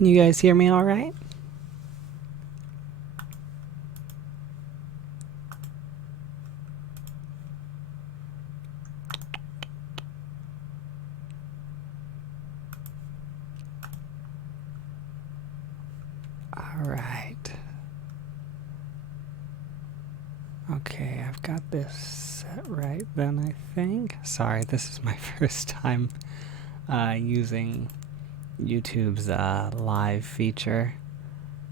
Can you guys hear me all right? All right. Okay, I've got this set right then, I think. Sorry, this is my first time using YouTube's live feature,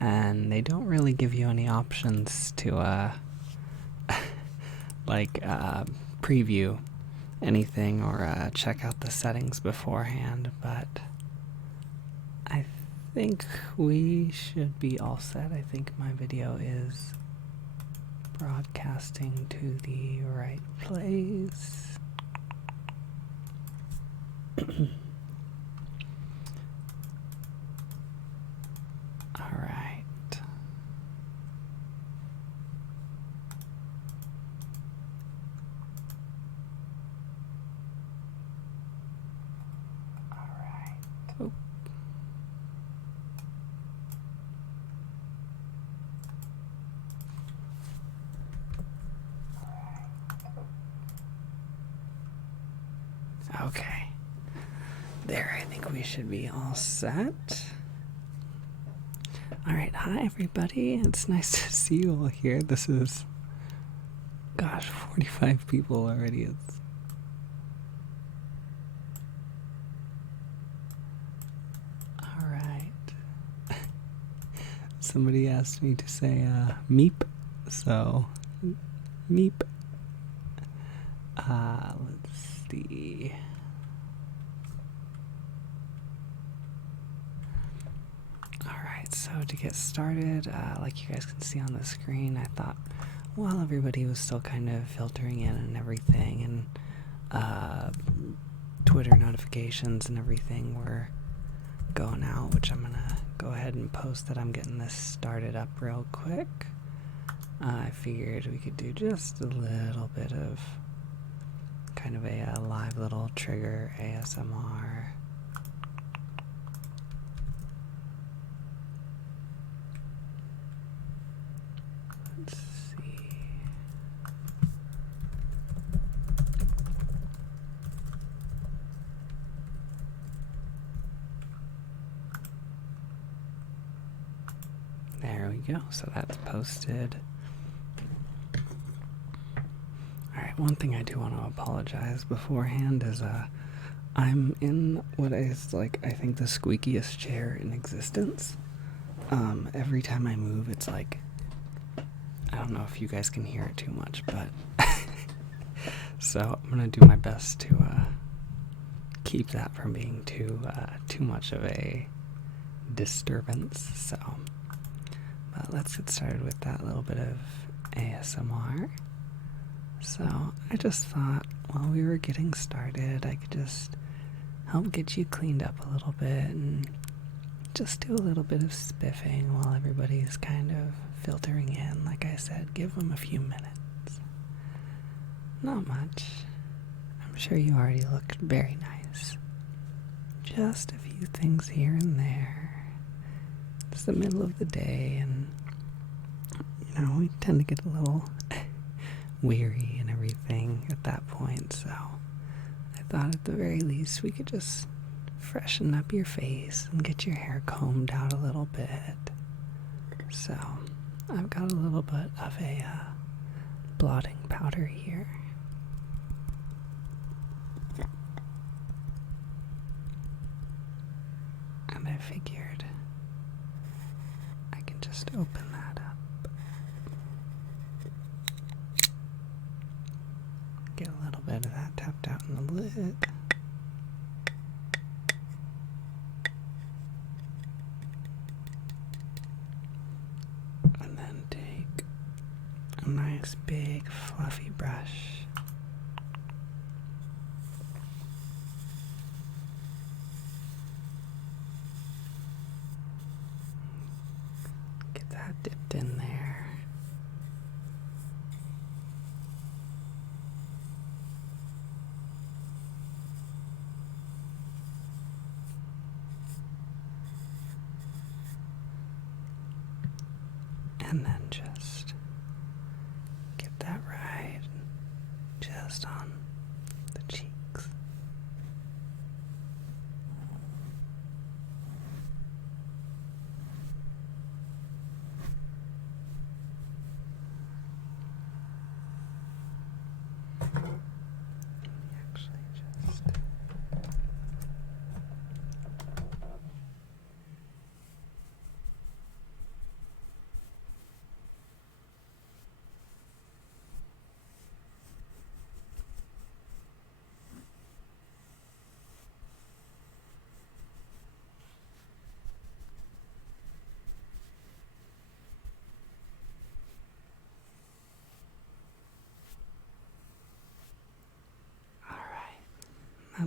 and they don't really give you any options to like preview anything or check out the settings beforehand, but I think we should be all set. I think my video is broadcasting to the right place. All right. All right. Oh. Okay. There, I think we should be all set. Alright, hi everybody. It's nice to see you all here. This is, gosh, 45 people already. It's alright. Somebody asked me to say meep, so meep. Let's see. Alright, so to get started, like you guys can see on the screen, I thought while everybody was still kind of filtering in and everything, and Twitter notifications and everything were going out, which I'm gonna go ahead and post that I'm getting this started up real quick. I figured we could do just a little bit of kind of a live little trigger ASMR. Let's see. There we go. So that's posted. Alright, one thing I do want to apologize beforehand is I'm in what is like, I think, the squeakiest chair in existence. Every time I move, it's like, I don't know if you guys can hear it too much, but so I'm gonna do my best to keep that from being too much of a disturbance. So, but let's get started with that little bit of ASMR. So I just thought while we were getting started, I could just help get you cleaned up a little bit and just do a little bit of spiffing while everybody's kind of filtering in. Like I said, give them a few minutes. Not much. I'm sure you already looked very nice. Just a few things here and there. It's the middle of the day, and you know, we tend to get a little weary and everything at that point, so I thought at the very least we could just freshen up your face and get your hair combed out a little bit. So I've got a little bit of a blotting powder here. And I figured I can just open that up. Get a little bit of that tapped out in the lid. And then take a nice big fluffy brush. Get that dipped in there. And then just get that right just on the cheeks. Actually, just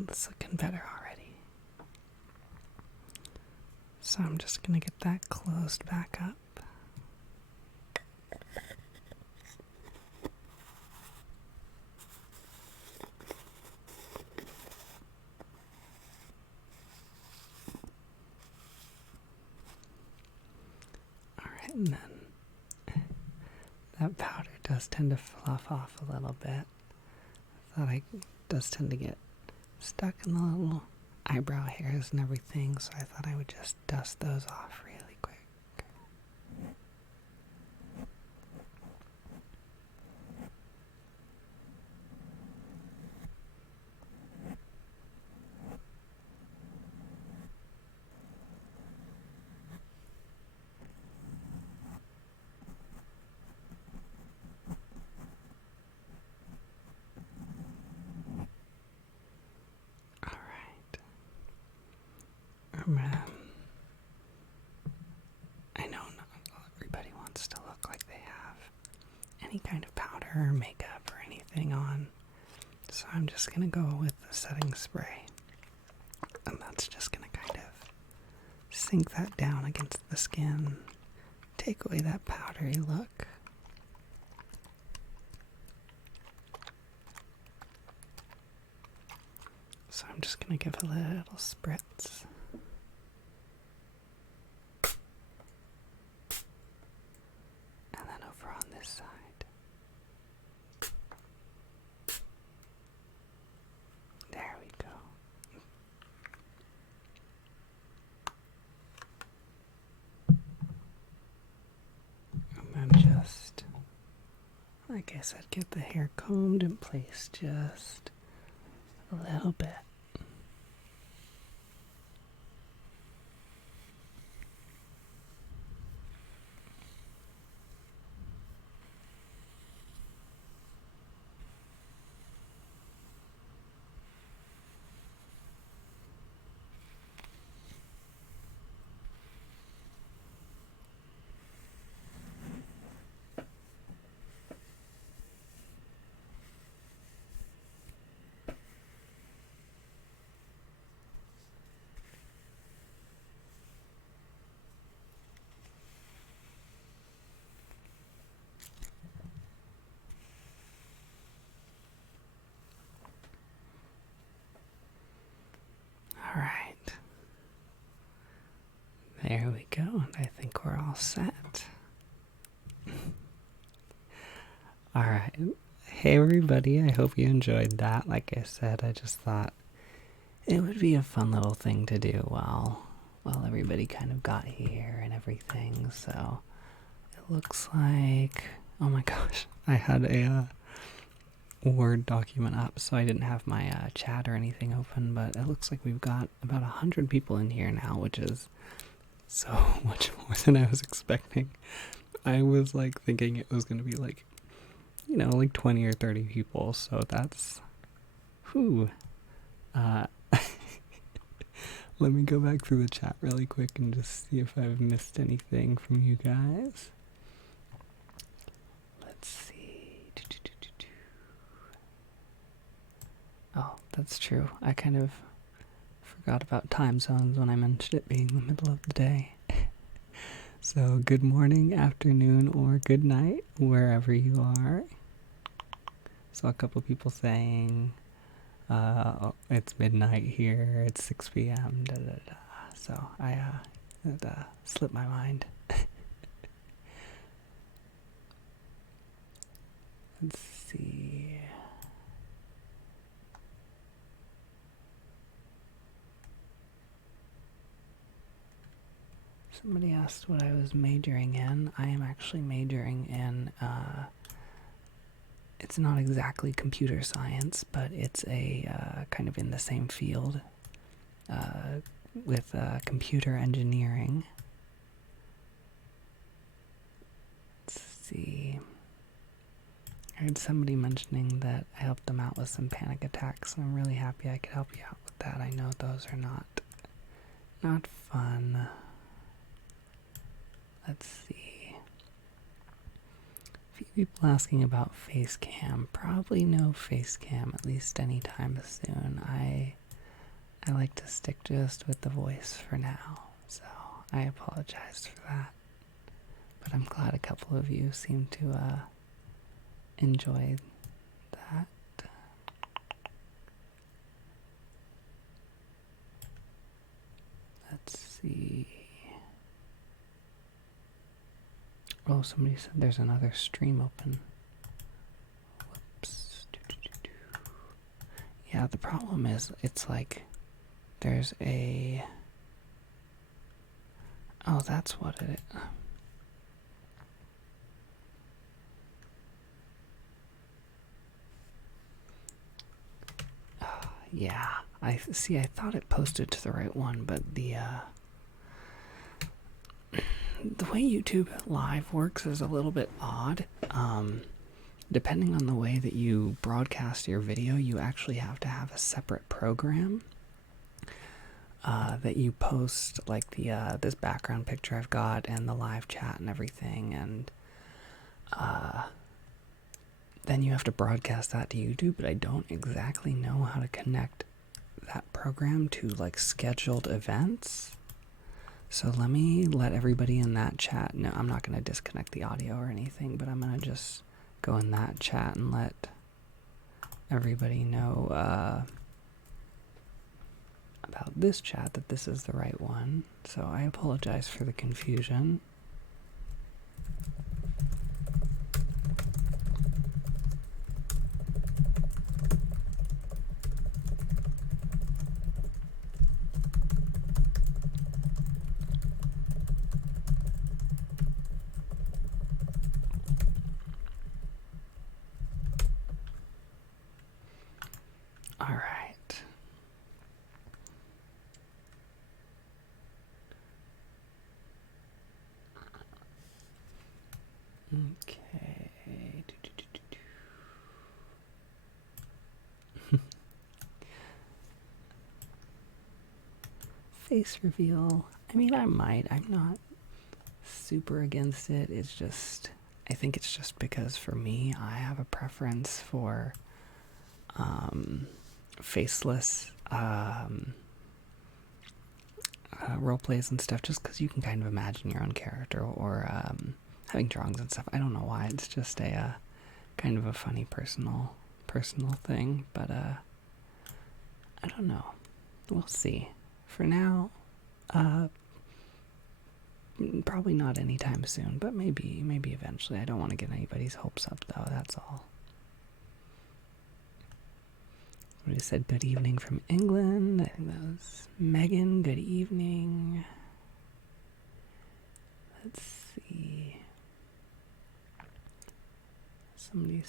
that's looking better already. So I'm just going to get that closed back up. Alright, and then that powder does tend to fluff off a little bit. I thought it does tend to get stuck in the little eyebrow hairs and everything, so I thought I would just dust those off really quick. I know not everybody wants to look like they have any kind of powder or makeup or anything on, so I'm just going to go with the setting spray, and that's just going to kind of sink that down against the skin, take away that powdery look. So I'm just going to give a little spritz. And then over on this side. There we go. And then just, like I said, get the hair combed in place just a little bit. Alright. There we go, and I think we're all set. Alright. Hey everybody, I hope you enjoyed that. Like I said, I just thought it would be a fun little thing to do while everybody kind of got here and everything. So it looks like, oh my gosh, I had a Word document up, so I didn't have my chat or anything open, but it looks like we've got about 100 people in here now, which is so much more than I was expecting. I was like thinking it was going to be like, you know, like 20 or 30 people, so that's, whew. Let me go back through the chat really quick and just see if I've missed anything from you guys. Let's see. Oh, that's true. I kind of forgot about time zones when I mentioned it being the middle of the day. So good morning, afternoon, or good night, wherever you are. Saw a couple people saying, it's midnight here, it's 6 p.m, da da da. So it slipped my mind. Let's see. Somebody asked what I was majoring in. I am actually majoring in, it's not exactly computer science, but it's a kind of in the same field with computer engineering. Let's see. I heard somebody mentioning that I helped them out with some panic attacks, so I'm really happy I could help you out with that. I know those are not fun. Let's see. A few people asking about Facecam. Probably no Facecam, at least anytime soon. I like to stick just with the voice for now, so I apologize for that. But I'm glad a couple of you seem to enjoy that. Let's see. Oh, somebody said there's another stream open. Whoops. Yeah, the problem is it's like there's a... Oh, that's what it is. Yeah, I see. I thought it posted to the right one, but the way YouTube Live works is a little bit odd. Depending on the way that you broadcast your video, you actually have to have a separate program that you post, like the this background picture I've got and the live chat and everything, and then you have to broadcast that to YouTube, but I don't exactly know how to connect that program to like scheduled events. So let me let everybody in that chat know. I'm not going to disconnect the audio or anything, but I'm going to just go in that chat and let everybody know about this chat, that this is the right one. So I apologize for the confusion. All right. Okay. Face reveal. I mean, I might. I'm not super against it. It's just, I think it's just because for me, I have a preference for faceless role plays and stuff, just because you can kind of imagine your own character, or having drawings and stuff. I don't know why. It's just a kind of a funny personal thing, but I don't know. We'll see. For now, probably not anytime soon, but maybe eventually. I don't want to get anybody's hopes up, though. That's all. Somebody said good evening from England. I think that was Megan. Good evening. Let's see. Somebody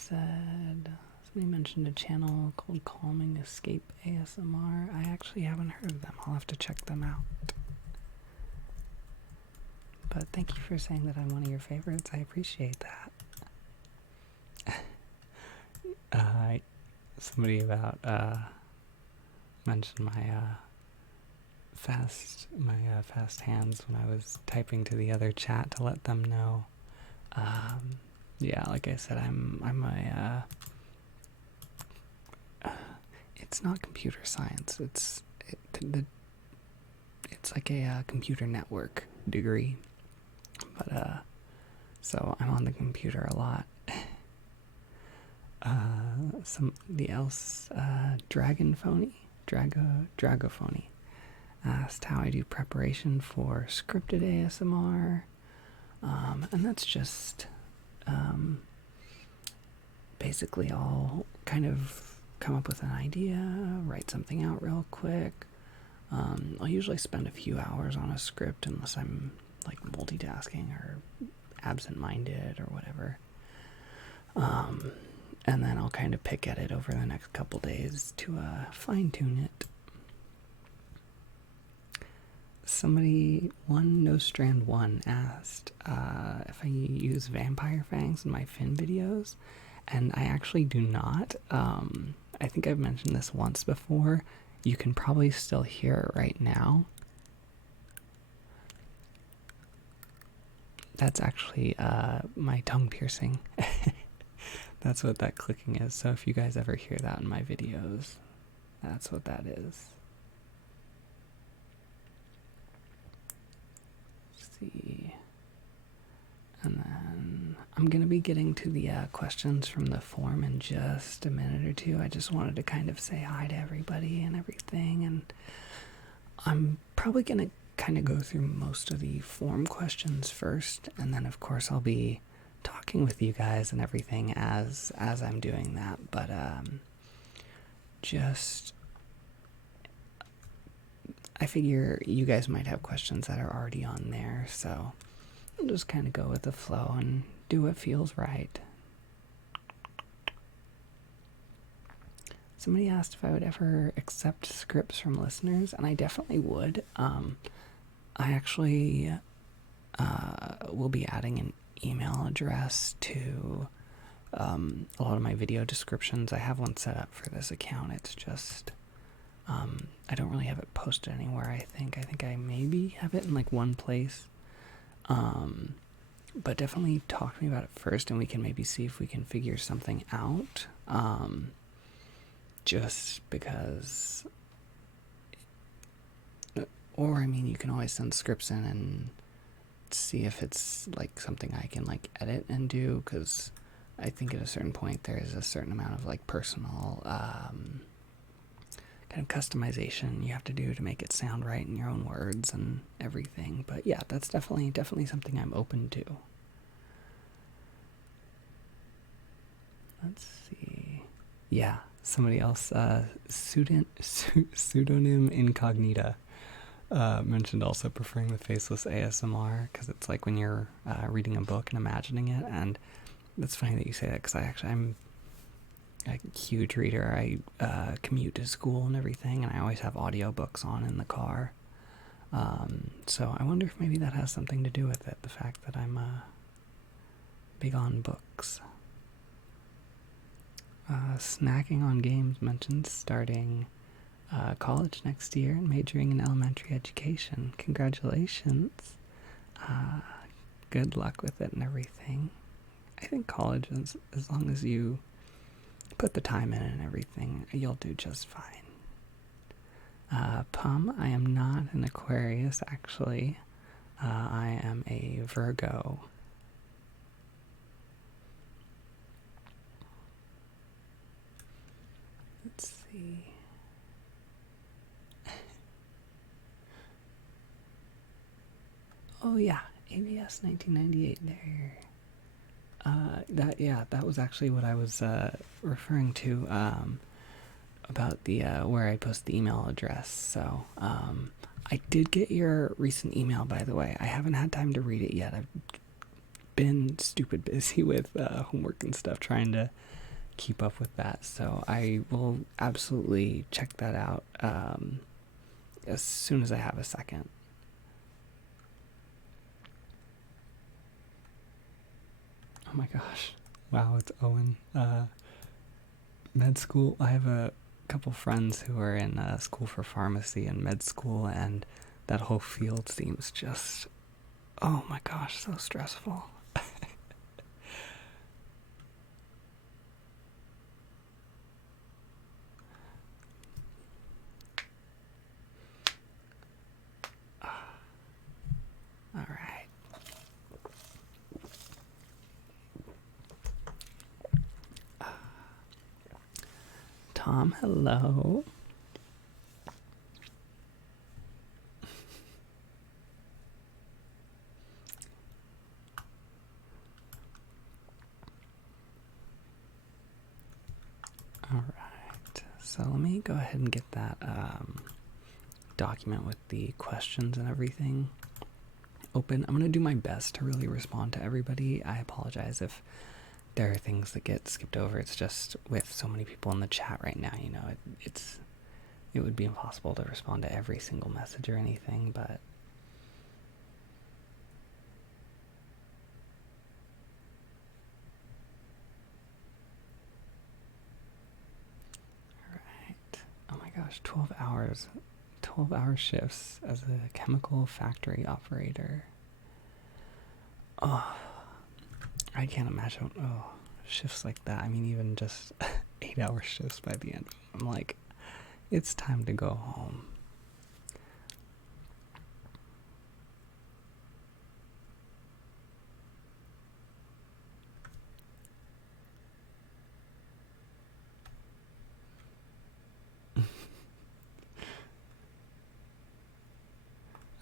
mentioned a channel called Calming Escape ASMR. I actually haven't heard of them. I'll have to check them out. But thank you for saying that I'm one of your favorites. I appreciate that. Somebody about mentioned my fast hands when I was typing to the other chat to let them know. Yeah, like I said, I'm it's not computer science. It's like a computer network degree, but so I'm on the computer a lot. Somebody else, Dragophony asked how I do preparation for scripted ASMR, and that's just basically I'll kind of come up with an idea, write something out real quick. I'll usually spend a few hours on a script unless I'm like multitasking or absent-minded or whatever. And then I'll kind of pick at it over the next couple days to fine-tune it. Somebody, NoStrand1 asked if I use vampire fangs in my Fin videos, and I actually do not. I think I've mentioned this once before. You can probably still hear it right now. That's actually my tongue piercing. That's what that clicking is. So if you guys ever hear that in my videos, that's what that is. Let's see. And then I'm going to be getting to the questions from the forum in just a minute or two. I just wanted to kind of say hi to everybody and everything. And I'm probably going to kind of go through most of the forum questions first. And then, of course, I'll be talking with you guys and everything as I'm doing that. But I figure you guys might have questions that are already on there, so I'll just kind of go with the flow and do what feels right. Somebody asked if I would ever accept scripts from listeners, and I definitely would. I actually will be adding an email address to a lot of my video descriptions. I have one set up for this account. It's just I don't really have it posted anywhere. I think I maybe have it in like one place. But definitely talk to me about it first, and we can maybe see if we can figure something out. Just because, or I mean, you can always send scripts in and see if it's like something I can like edit and do, because I think at a certain point there is a certain amount of like personal kind of customization you have to do to make it sound right in your own words and everything. But yeah, that's definitely something I'm open to. Let's see. Yeah, somebody else, pseudonym incognita, mentioned also preferring the faceless ASMR because it's like when you're reading a book and imagining it. And it's funny that you say that, because I'm a huge reader. I commute to school and everything, and I always have audiobooks on in the car. So I wonder if maybe that has something to do with it, the fact that I'm big on books. Snacking on Games mentions starting college next year and majoring in elementary education. Congratulations. Good luck with it and everything. I think college is, as long as you put the time in and everything, you'll do just fine. Pum, I am not an Aquarius, actually. I am a Virgo. Let's see. Oh yeah, ABS 1998 there. That was actually what I was referring to about the where I post the email address. So I did get your recent email, by the way. I haven't had time to read it yet. I've been stupid busy with homework and stuff, trying to keep up with that. So I will absolutely check that out as soon as I have a second. Oh my gosh. Wow, it's Owen. Med school. I have a couple friends who are in school for pharmacy and med school, and that whole field seems just, oh my gosh, so stressful. All right. Tom, hello. so let me go ahead and get that document with the questions and everything open. I'm going to do my best to really respond to everybody. I apologize if there are things that get skipped over. It's just with so many people in the chat right now, you know, it would be impossible to respond to every single message or anything, but oh my gosh, 12-hour shifts as a chemical factory operator. Oh, I can't imagine, shifts like that. I mean, even just 8-hour shifts by the end. I'm like, it's time to go home.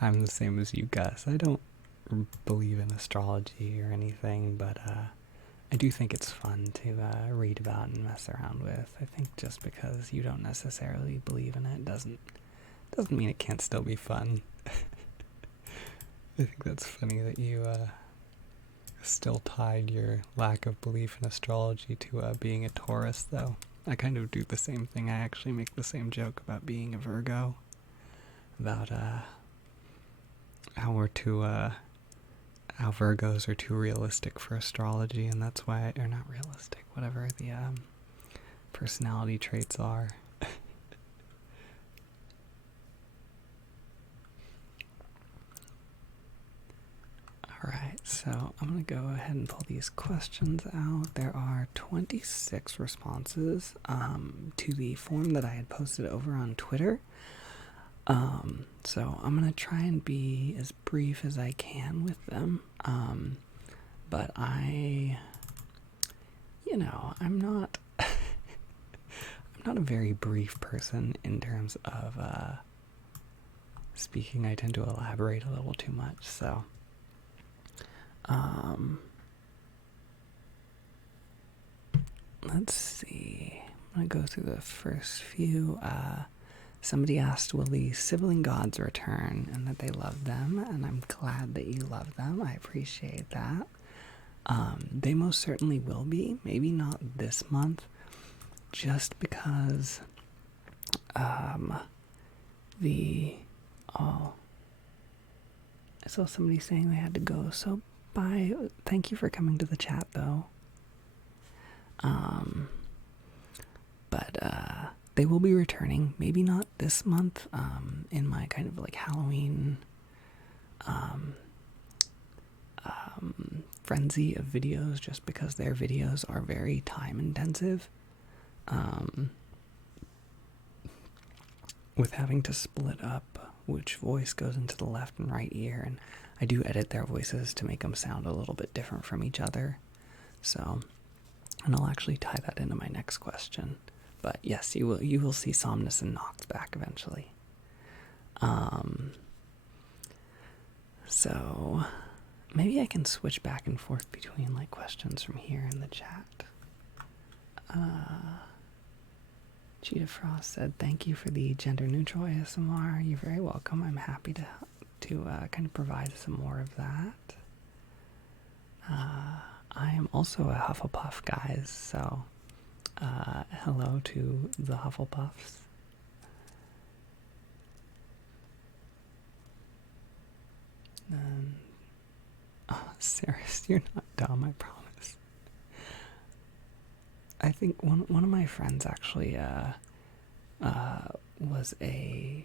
I'm the same as you, Gus. I don't believe in astrology or anything, but I do think it's fun to read about and mess around with. I think just because you don't necessarily believe in it doesn't mean it can't still be fun. I think that's funny that you still tied your lack of belief in astrology to being a Taurus, though. I kind of do the same thing. I actually make the same joke about being a Virgo, about how Virgos are too realistic for astrology, and that's why, or not realistic, whatever the personality traits are. Alright, so I'm going to go ahead and pull these questions out. There are 26 responses to the form that I had posted over on Twitter. So I'm going to try and be as brief as I can with them. But I'm not I'm not a very brief person in terms of speaking. I tend to elaborate a little too much, so let's see. I'm gonna go through the first few. Somebody asked, will the sibling gods return, and that they love them, and I'm glad that you love them. I appreciate that. They most certainly will be. Maybe not this month, just because I saw somebody saying they had to go, so bye. Thank you for coming to the chat, though. But they will be returning, maybe not this month, in my kind of like Halloween frenzy of videos, just because their videos are very time intensive, with having to split up which voice goes into the left and right ear, and I do edit their voices to make them sound a little bit different from each other. So, and I'll actually tie that into my next question. But yes, you will see Somnus and Nox back eventually. So maybe I can switch back and forth between like questions from here in the chat. Cheetah Frost said, "Thank you for the gender neutral ASMR. You're very welcome. I'm happy to kind of provide some more of that. I am also a Hufflepuff, guys. So." Hello to the Hufflepuffs. And, Saris, you're not dumb, I promise. I think one of my friends actually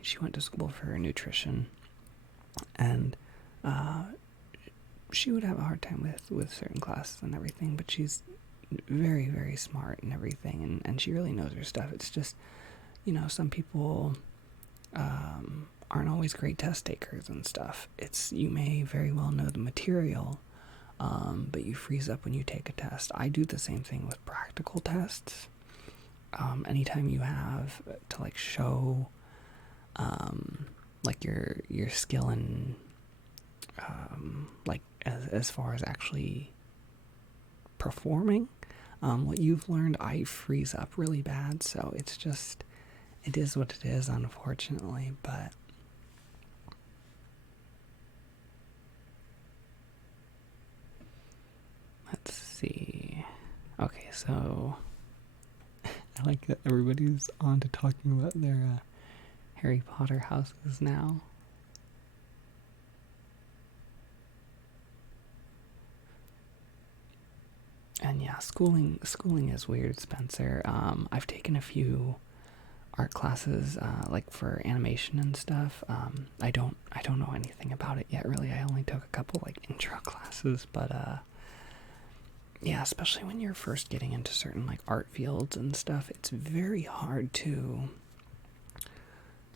she went to school for nutrition, and she would have a hard time with certain classes and everything, but she's very, very smart and everything, and she really knows her stuff. It's just, some people aren't always great test takers and stuff. You may very well know the material, but you freeze up when you take a test. I do the same thing with practical tests. Anytime you have to like show like your skill in like as far as actually performing what you've learned, I freeze up really bad. So it's just it is what it is, unfortunately, but let's see. Okay, so I like that everybody's on to talking about their Harry Potter houses now. And yeah, schooling is weird, Spencer. I've taken a few art classes, like for animation and stuff. I don't know anything about it yet, really. I only took a couple like intro classes, but yeah, especially when you're first getting into certain like art fields and stuff, it's very hard to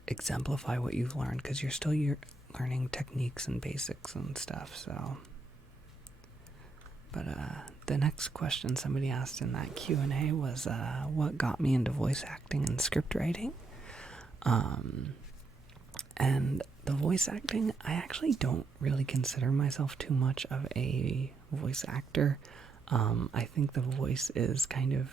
exemplify what you've learned because you're learning techniques and basics and stuff. So, but the next question somebody asked in that Q&A was what got me into voice acting and script writing. And the voice acting, I actually don't really consider myself too much of a voice actor. I think the voice is kind of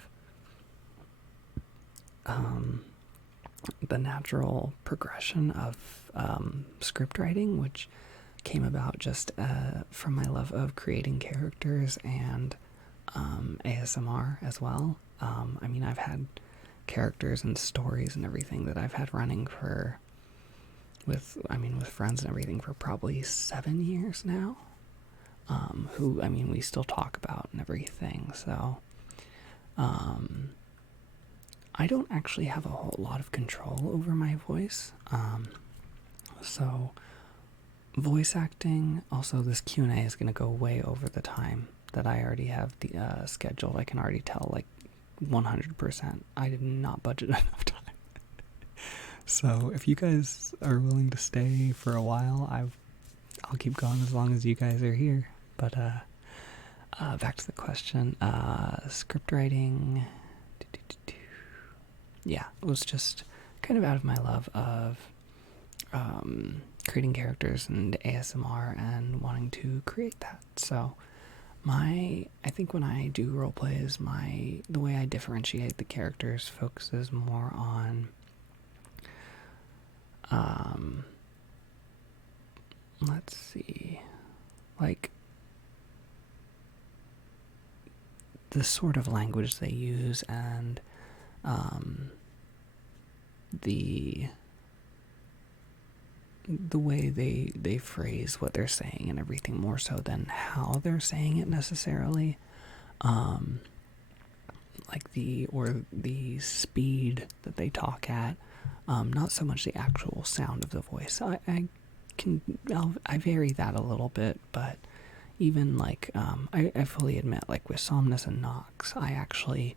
the natural progression of script writing, which came about just from my love of creating characters and ASMR as well. I mean, I've had characters and stories and everything that I've had running with friends and everything for probably 7 years now. Who, I mean, we still talk about and everything, so I don't actually have a whole lot of control over my voice. So voice acting, also this Q&A is going to go way over the time that I already have the scheduled. I can already tell, like, 100%. I did not budget enough time. So if you guys are willing to stay for a while, I'll keep going as long as you guys are here. But back to the question. Script writing. Yeah, it was just kind of out of my love of creating characters and ASMR and wanting to create that. So I think when I do role plays, the way I differentiate the characters focuses more on let's see, like the sort of language they use and the way they phrase what they're saying and everything, more so than how they're saying it necessarily. Like the speed that they talk at, not so much the actual sound of the voice. I vary that a little bit, but even like I fully admit, like with Somnus and Nox, I actually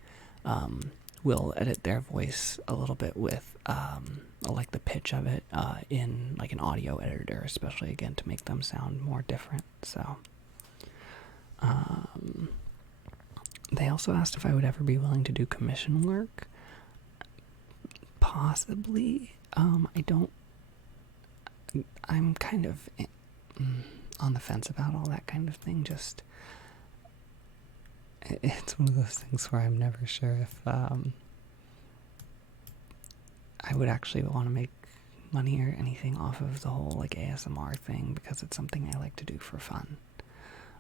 will edit their voice a little bit with like the pitch of it in like an audio editor, especially again to make them sound more different. So they also asked if I would ever be willing to do commission work. Possibly. I'm kind of on the fence about all that kind of thing. Just it's one of those things where I'm never sure if I would actually want to make money or anything off of the whole like ASMR thing, because it's something I like to do for fun,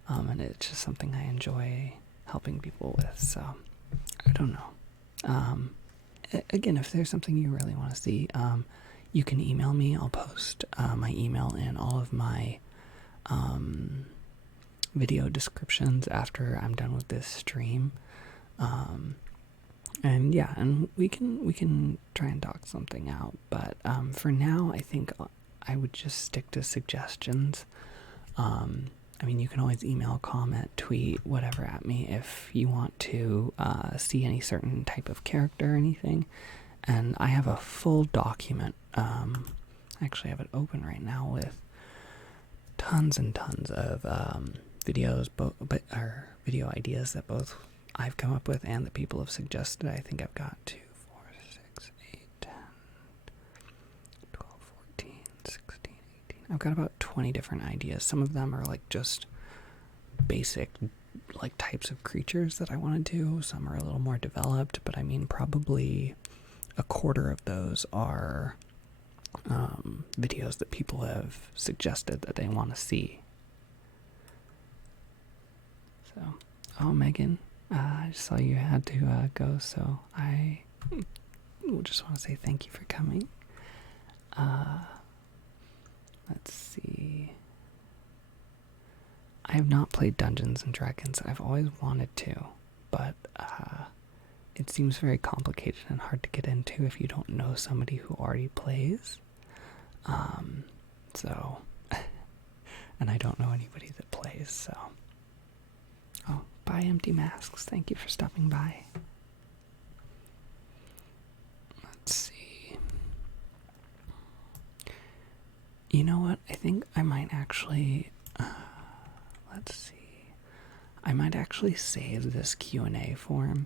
and it's just something I enjoy helping people with. So I don't know. Again, if there's something you really want to see, you can email me. I'll post my email in all of my video descriptions after I'm done with this stream. And yeah, and we can try and talk something out. But for now, I think I would just stick to suggestions. I mean, you can always email, comment, tweet, whatever at me if you want to see any certain type of character or anything. And I have a full document. I actually have it open right now with tons and tons of videos, or video ideas that both I've come up with and that people have suggested. I think I've got 2, 4, 6, 8, 10, 12, 14, 16, 18. I've got about 20 different ideas. Some of them are like just basic like types of creatures that I want to do. Some are a little more developed, but I mean probably a quarter of those are videos that people have suggested that they want to see. So, oh, Megan, I saw you had to go, so I just want to say thank you for coming. Let's see. I have not played Dungeons and Dragons. I've always wanted to, but it seems very complicated and hard to get into if you don't know somebody who already plays. So, and I don't know anybody that plays, so. Oh, bye, Empty Masks. Thank you for stopping by. Let's see. You know what? I think I might actually, let's see. I might actually save this Q&A form.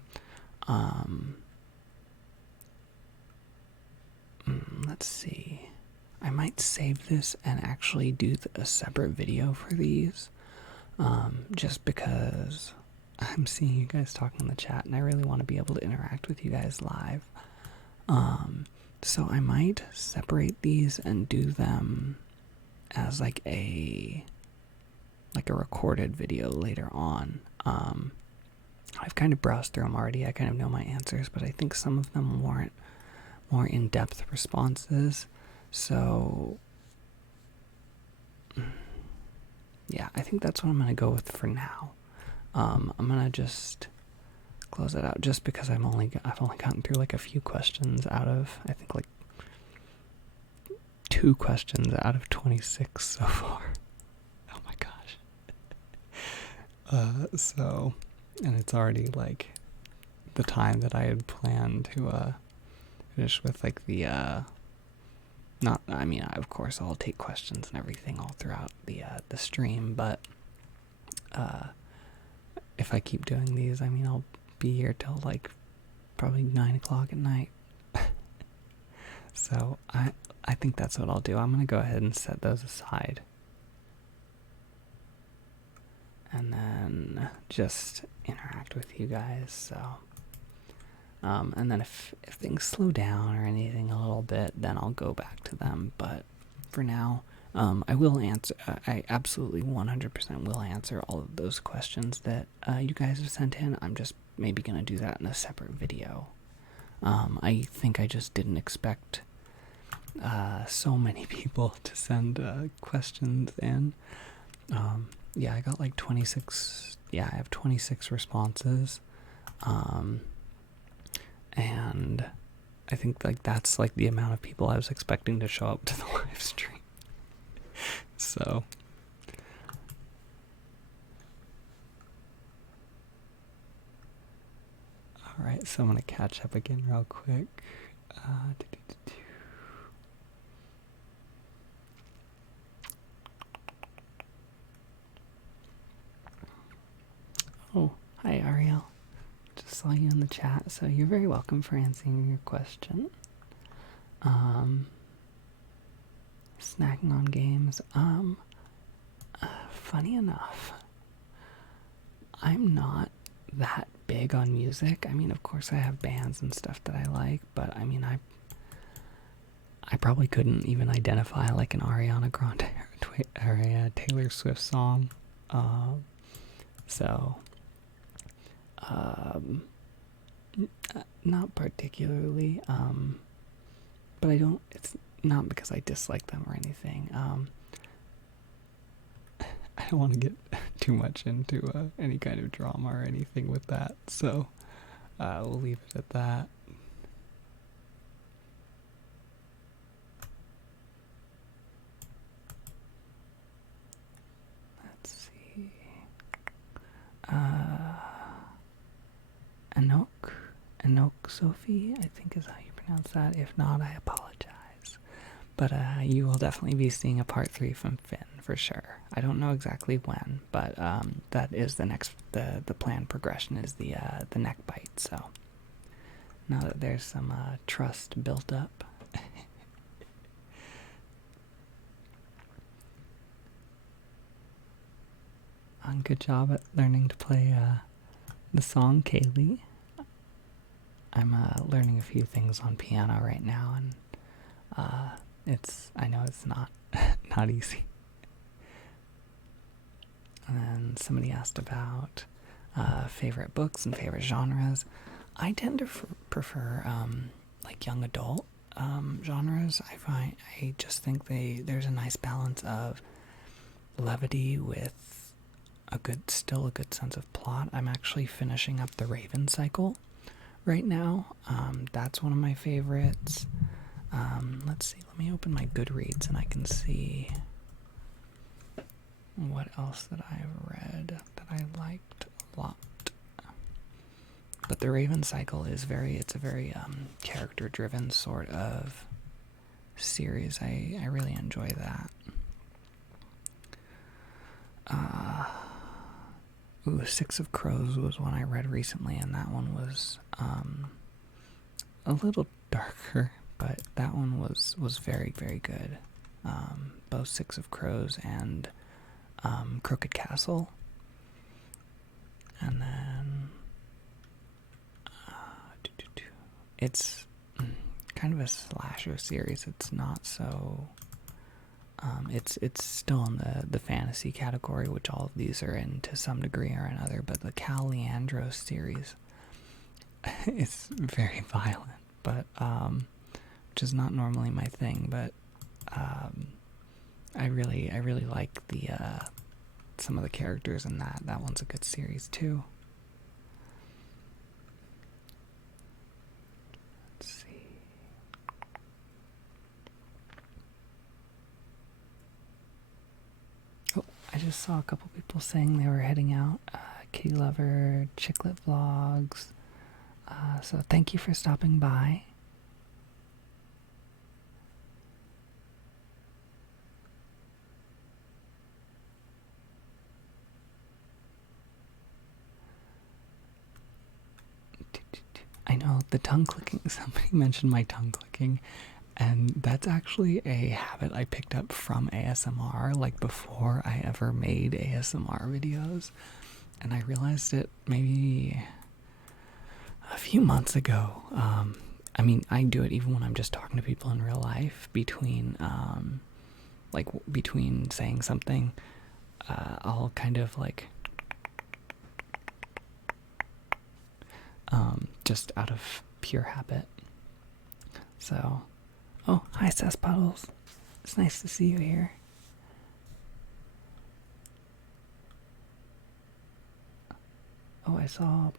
Let's see. I might save this and actually do a separate video for these. Just because I'm seeing you guys talking in the chat and I really want to be able to interact with you guys live. So I might separate these and do them as like a recorded video later on. I've kind of browsed through them already. I kind of know my answers, but I think some of them warrant more in-depth responses. So yeah, I think that's what I'm going to go with for now. I'm going to just close it out just because I've only gotten through like a few questions out of, I think like 2 questions out of 26 so far. Oh my gosh. So, and it's already like the time that I had planned to finish with like the of course I'll take questions and everything all throughout the stream, but if I keep doing these, I'll be here till like probably 9 o'clock at night. So I think that's what I'll do. I'm gonna go ahead and set those aside, and then just interact with you guys. So and then if things slow down or anything a little bit, then I'll go back to them. But for now, I will answer. I absolutely 100% will answer all of those questions that you guys have sent in. I'm just maybe going to do that in a separate video. I think I just didn't expect so many people to send questions in. Yeah, I got like 26. Yeah, I have 26 responses. And I think like that's like the amount of people I was expecting to show up to the live stream. So alright, so I'm gonna catch up again real quick. Oh, hi Ariel. Just saw you in the chat, so you're very welcome for answering your question. Snacking on games. Funny enough, I'm not that big on music. Of course I have bands and stuff that I like, but I probably couldn't even identify like an Ariana Grande or a Taylor Swift song. Not particularly, but it's not because I dislike them or anything. I don't want to get too much into any kind of drama or anything with that, so we'll leave it at that. Let's see. Anok Sophie, I think is how you pronounce that. If not, I apologize. But you will definitely be seeing a part 3 from Finn for sure. I don't know exactly when, but that is the planned progression is the neck bite. So now that there's some trust built up. Good job at learning to play the song, Kaylee. I'm learning a few things on piano right now, and I know it's not not easy. And then somebody asked about favorite books and favorite genres. I tend to prefer like young adult genres. I just think there's a nice balance of levity with still a good sense of plot. I'm actually finishing up the Raven cycle right now. That's one of my favorites. Let's see, let me open my Goodreads and I can see what else that I've read that I liked a lot. But the Raven cycle is it's a very character driven sort of series. I really enjoy that. Six of Crows was one I read recently, and that one was a little darker, but that one was very, very good. Both Six of Crows and Crooked Castle. And then it's kind of a slasher series. It's not so it's still in the fantasy category, which all of these are in to some degree or another, but the Cal Leandros series is very violent, but which is not normally my thing, but I really like the some of the characters in that. That one's a good series too. Let's see. Oh, I just saw a couple people saying they were heading out. Kitty Lover, Chicklet Vlogs. So thank you for stopping by. I know, the tongue clicking, somebody mentioned my tongue clicking, and that's actually a habit I picked up from ASMR, like before I ever made ASMR videos, and I realized it maybe a few months ago. I mean, I do it even when I'm just talking to people in real life, between saying something, I'll kind of like just out of pure habit. So, oh, hi Cesspuddles. It's nice to see you here. Oh, I saw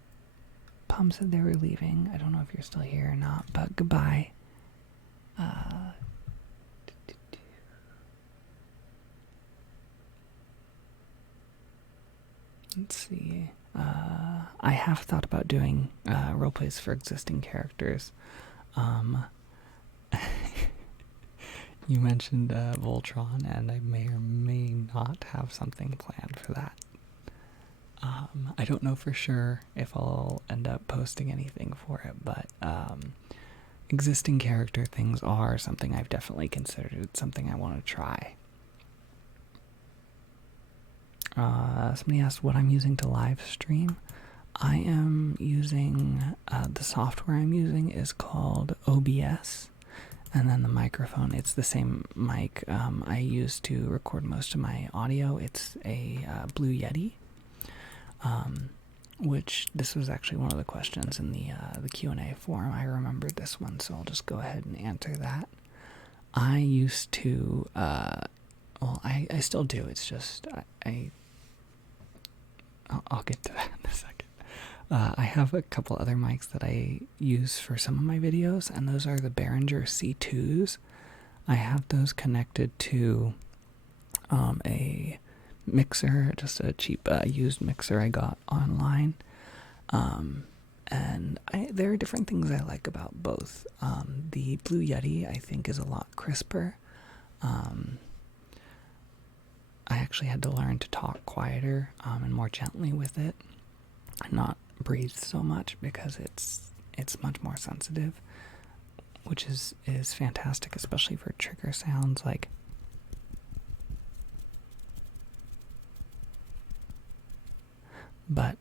Pum said they were leaving. I don't know if you're still here or not, but goodbye. Let's see. I have thought about doing roleplays for existing characters. You mentioned Voltron, and I may or may not have something planned for that. I don't know for sure if I'll end up posting anything for it, but existing character things are something I've definitely considered. It's something I want to try. Somebody asked what I'm using to live stream. I am using, the software I'm using is called OBS, and then the microphone, it's the same mic I use to record most of my audio. It's a Blue Yeti, which this was actually one of the questions in the Q&A forum. I remembered this one, so I'll just go ahead and answer that. I used to, well, I still do. It's just, I'll get to that in a second. I have a couple other mics that I use for some of my videos, and those are the Behringer C2s. I have those connected to a mixer, just a cheap used mixer I got online. And there are different things I like about both. The Blue Yeti, I think, is a lot crisper. I actually had to learn to talk quieter and more gently with it, and not breathe so much, because it's much more sensitive, which is fantastic, especially for trigger sounds like but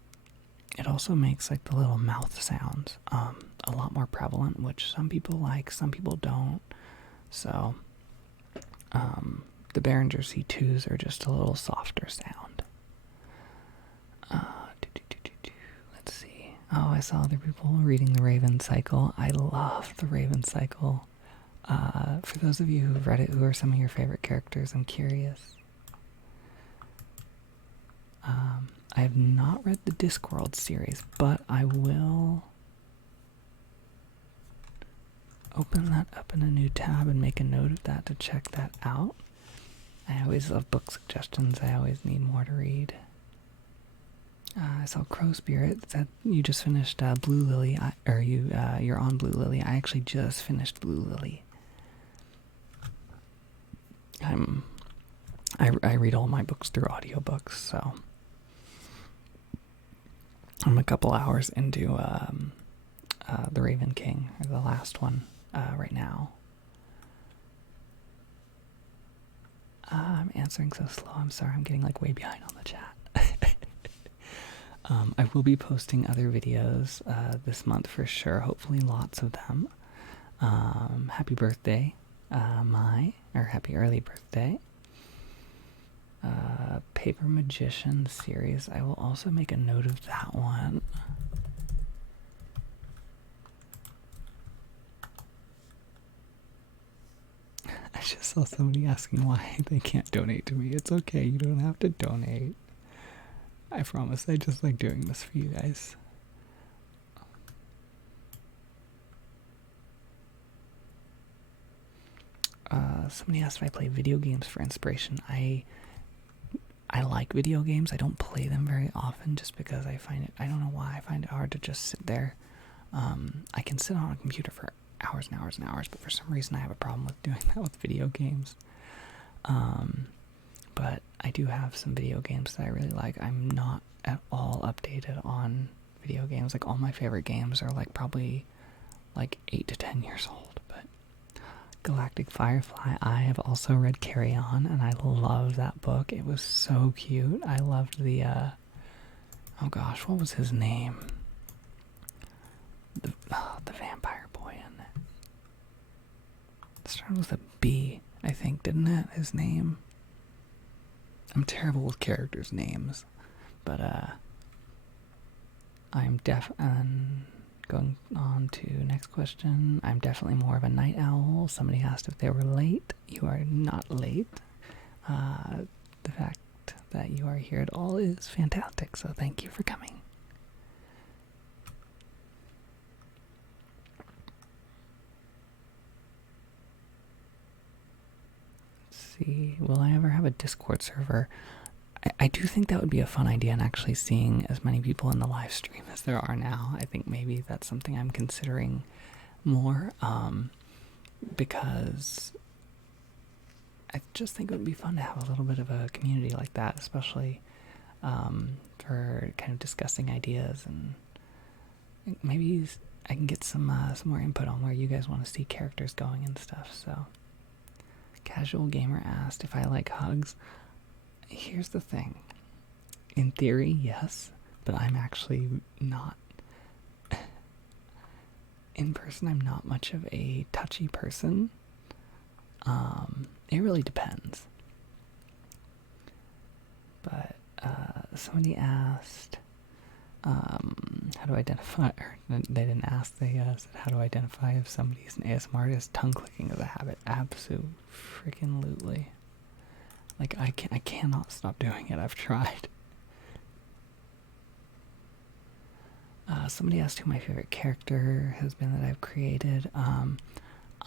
it also makes like the little mouth sounds a lot more prevalent, which some people like, some people don't. So the Behringer C2s are just a little softer sound. Let's see. Oh, I saw other people reading the Raven Cycle. I love the Raven Cycle. For those of you who've read it, who are some of your favorite characters? I'm curious. I have not read the Discworld series, but I will open that up in a new tab and make a note of that to check that out. I always love book suggestions. I always need more to read. I saw Crow Spirit said you just finished Blue Lily, you're on Blue Lily. I actually just finished Blue Lily. I read all my books through audiobooks, so I'm a couple hours into The Raven King, or the last one, right now. I'm answering so slow. I'm sorry. I'm getting like way behind on the chat. I will be posting other videos this month for sure. Hopefully lots of them. Happy birthday, happy early birthday. Paper Magician series. I will also make a note of that one. I just saw somebody asking why they can't donate to me. It's okay, you don't have to donate. I promise, I just like doing this for you guys. Somebody asked if I play video games for inspiration. I like video games. I don't play them very often just because I don't know why, I find it hard to just sit there. I can sit on a computer for hours and hours and hours, but for some reason I have a problem with doing that with video games. But I do have some video games that I really like. I'm not at all updated on video games. Like all my favorite games are like probably like 8 to 10 years old. But Galactic Firefly, I have also read Carry On, and I love that book. It was so cute. I loved the oh gosh, what was his name? The vampire boy in it. It started with a B, I think, didn't it? His name. I'm terrible with characters' names, but I'm going on to next question. I'm definitely more of a night owl. Somebody asked if they were late. You are not late. The fact that you are here at all is fantastic, so thank you for coming. See, will I ever have a Discord server? I do think that would be a fun idea, and actually seeing as many people in the live stream as there are now, I think maybe that's something I'm considering more, because I just think it would be fun to have a little bit of a community like that, especially for kind of discussing ideas, and maybe I can get some more input on where you guys want to see characters going and stuff. So Casual Gamer asked if I like hugs. Here's the thing. In theory, yes, but I'm actually not. In person, I'm not much of a touchy person. It really depends. But somebody asked, how do I identify, or they didn't ask, they said, how do I identify if somebody's an ASMR artist? Tongue clicking is a habit. Absolutely. Like, I cannot stop doing it. I've tried. Somebody asked who my favorite character has been that I've created.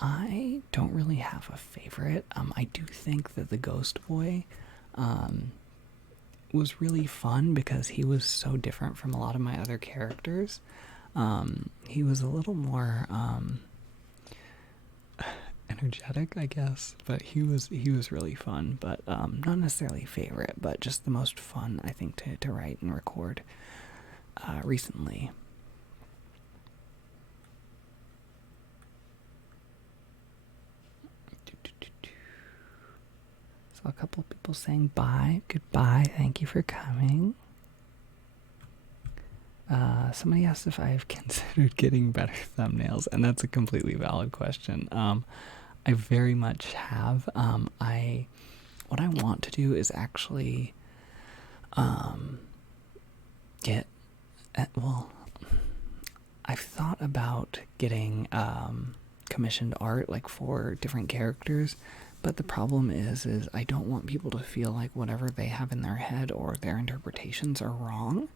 I don't really have a favorite. I do think that the Ghost Boy was really fun because he was so different from a lot of my other characters. He was a little more energetic, I guess, but he was really fun, but not necessarily favorite, but just the most fun, I think, to write and record recently. So a couple of people saying bye, goodbye, thank you for coming. Somebody asked if I've considered getting better thumbnails, and that's a completely valid question. I very much have. What I want to do is actually get, well, I've thought about getting commissioned art like for different characters, but the problem is I don't want people to feel like whatever they have in their head or their interpretations are wrong.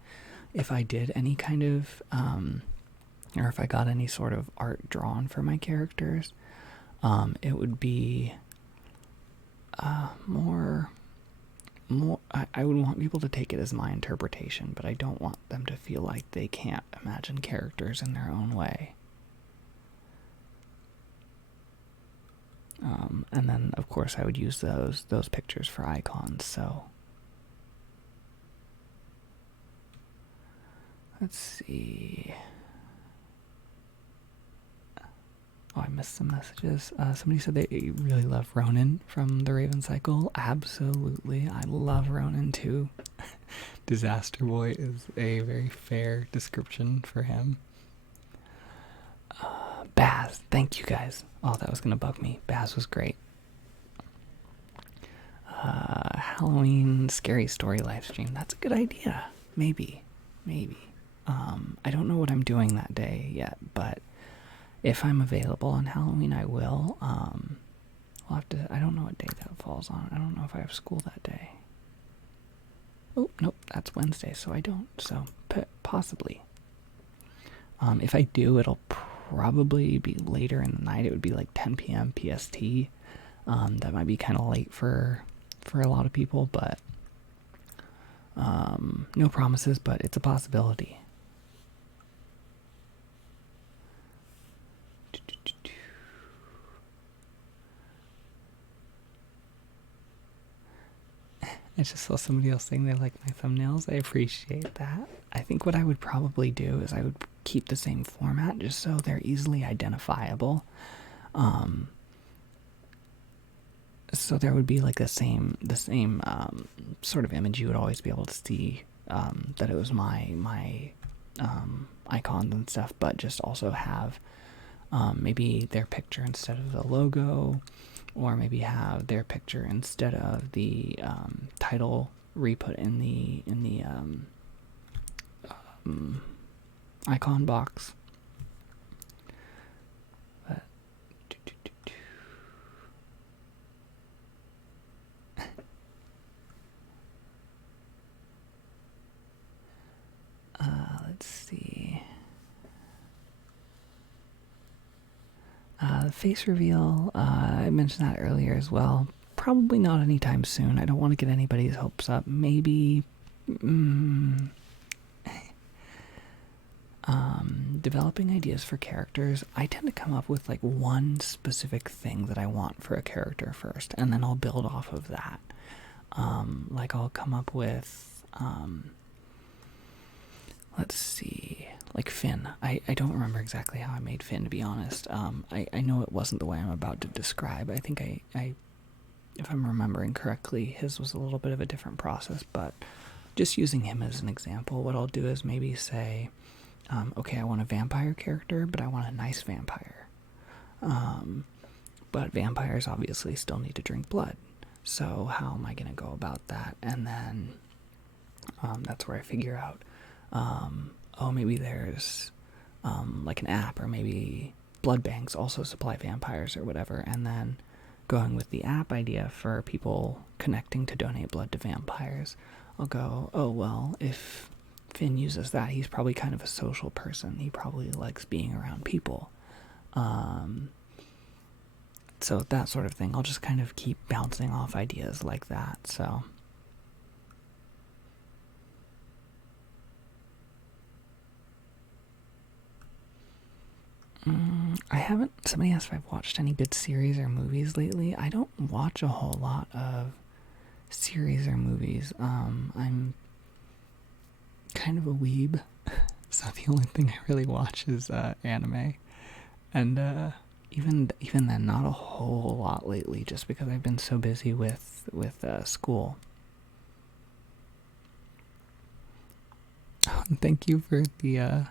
If I did any kind of or if I got any sort of art drawn for my characters, it would be more I would want people to take it as my interpretation, but I don't want them to feel like they can't imagine characters in their own way. And then, of course, I would use those pictures for icons, so... Let's see... Oh, I missed some messages. Somebody said they really love Ronan from the Raven Cycle. Absolutely. I love Ronan too. Disaster Boy is a very fair description for him. Baz, thank you guys. Oh, that was going to bug me. Baz was great. Halloween scary story live stream. That's a good idea. Maybe. I don't know what I'm doing that day yet, but if I'm available on Halloween, I will. We'll have to... I don't know what day that falls on. I don't know if I have school that day. Oh, nope, that's Wednesday, so I don't. So, possibly. If I do, it'll probably be later in the night. It would be like 10 p.m. PST. That might be kind of late for a lot of people, but... no promises, but it's a possibility. I just saw somebody else saying they like my thumbnails. I appreciate that. I think what I would probably do is I would keep the same format just so they're easily identifiable. So there would be like the same sort of image. You would always be able to see that it was my icons and stuff, but just also have maybe their picture instead of the logo, or maybe have their picture instead of the title re-put in the icon box. But let's see. The face reveal, I mentioned that earlier as well. Probably not anytime soon. I don't want to get anybody's hopes up. Maybe... developing ideas for characters, I tend to come up with like one specific thing that I want for a character first, and then I'll build off of that. Like I'll come up with... let's see... Like Finn. I don't remember exactly how I made Finn, to be honest. I know it wasn't the way I'm about to describe. I think I if I'm remembering correctly, his was a little bit of a different process, but just using him as an example, what I'll do is maybe say, okay, I want a vampire character, but I want a nice vampire. But vampires obviously still need to drink blood. So how am I going to go about that? And then that's where I figure out, oh, maybe there's like an app, or maybe blood banks also supply vampires or whatever, and then going with the app idea for people connecting to donate blood to vampires, I'll go, oh, well, if Finn uses that, he's probably kind of a social person. He probably likes being around people. So that sort of thing. I'll just kind of keep bouncing off ideas like that, so... I haven't... Somebody asked if I've watched any good series or movies lately. I don't watch a whole lot of series or movies. I'm kind of a weeb, so the only thing I really watch is anime. And even then, not a whole lot lately, just because I've been so busy with school. And thank you for the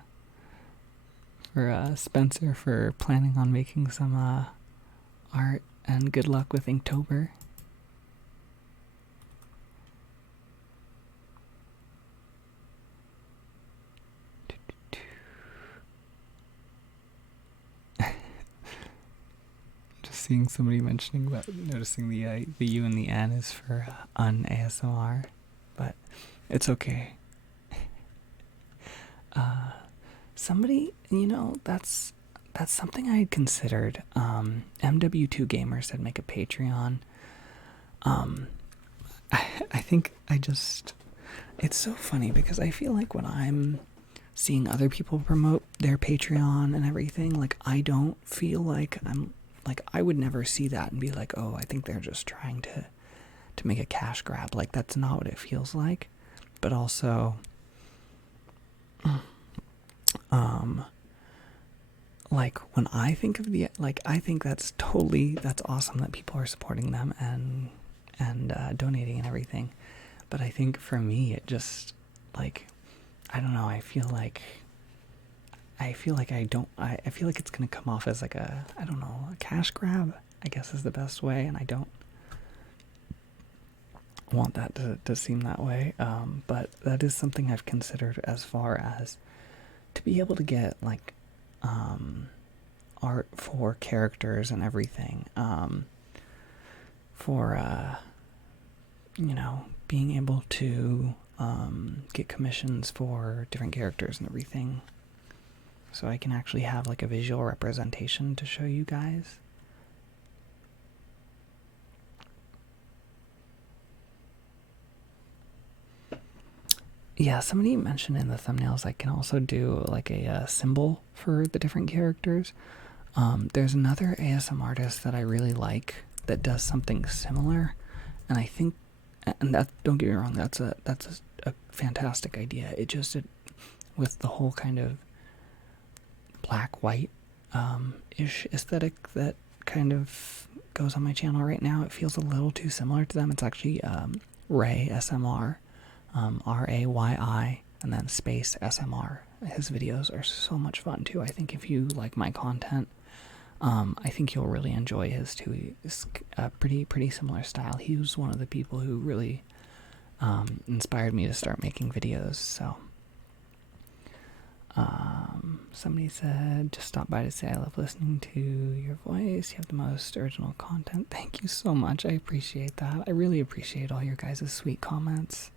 Spencer for planning on making some art, and good luck with Inktober. Just seeing somebody mentioning about noticing the U and the N is for un-ASMR, but it's okay. Somebody, that's something I had considered. MW2 Gamer said make a Patreon. I think it's so funny because I feel like when I'm seeing other people promote their Patreon and everything, like I don't feel like I would never see that and be like, oh, I think they're just trying to make a cash grab. Like that's not what it feels like. But also, like when I think of I think that's awesome that people are supporting them and donating and everything. But I think for me, it just I don't know. I feel like it's gonna come off as like a cash grab, I guess is the best way, and I don't want that to seem that way. But that is something I've considered as far as to be able to get art for characters and everything, for being able to get commissions for different characters and everything, so I can actually have like a visual representation to show you guys. Yeah, somebody mentioned in the thumbnails I can also do like a symbol for the different characters. There's another ASM artist that I really like that does something similar, and I think, and that, don't get me wrong, that's a fantastic idea. It with the whole kind of black white ish aesthetic that kind of goes on my channel right now, it feels a little too similar to them. It's actually Ray SMR, RAYI, and then space SMR. His videos are so much fun too. I think if you like my content, I think you'll really enjoy his too. It's a pretty similar style. He was one of the people who really inspired me to start making videos. So somebody said, just stop by to say I love listening to your voice. You have the most original content. Thank you so much. I appreciate that. I really appreciate all your guys' sweet comments.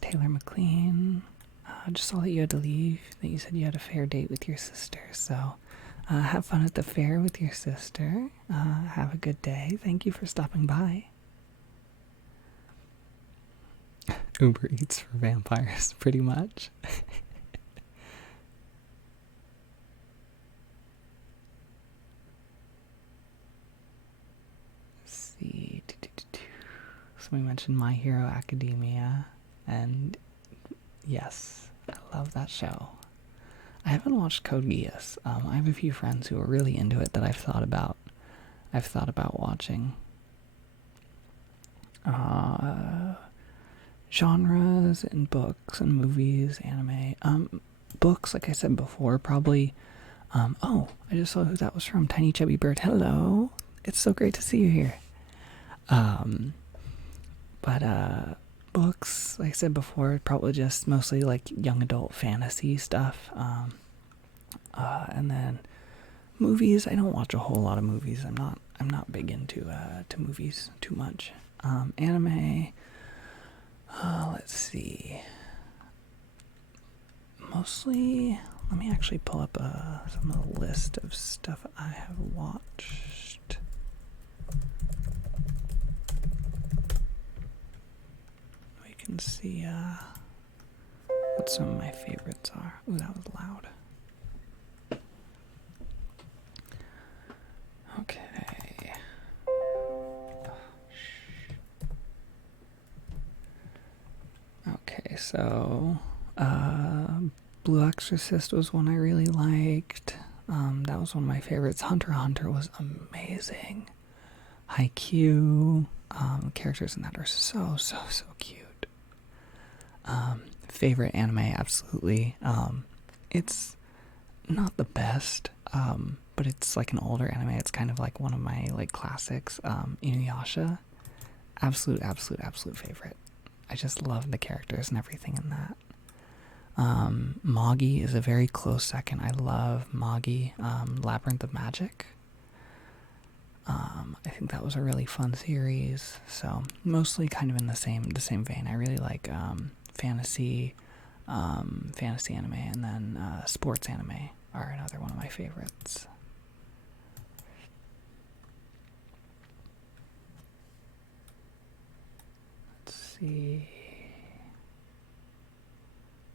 Taylor McLean, just saw that you had to leave, that you said you had a fair date with your sister, so have fun at the fair with your sister. Have a good day. Thank you for stopping by. Uber Eats for vampires, pretty much. Let's see. Somebody mentioned My Hero Academia, and yes, I love that show. I haven't watched Code Geass. I have a few friends who are really into it that I've thought about watching. Genres and books and movies, anime. Books, like I said before, probably. Oh, I just saw who that was from. Tiny Chubby Bird. Hello. It's so great to see you here. But books, like I said before, probably just mostly like young adult fantasy stuff. And then movies, I don't watch a whole lot of movies. I'm not big into to movies too much. Anime, let's see. Mostly, let me actually pull up some of the list of stuff I have watched. We can see what some of my favorites are. Ooh, that was loud. Okay. Okay, so Blue Exorcist was one I really liked. That was one of my favorites. Hunter x Hunter was amazing. Haikyuu, characters in that are so cute. Favorite anime, absolutely. It's not the best, but it's like an older anime. It's kind of like one of my like classics. Inuyasha, absolute favorite. I just love the characters and everything in that. Magi is a very close second. I love Magi. Labyrinth of Magic. I think that was a really fun series. So mostly kind of in the same vein. I really like fantasy anime, and then sports anime are another one of my favorites. Let's see.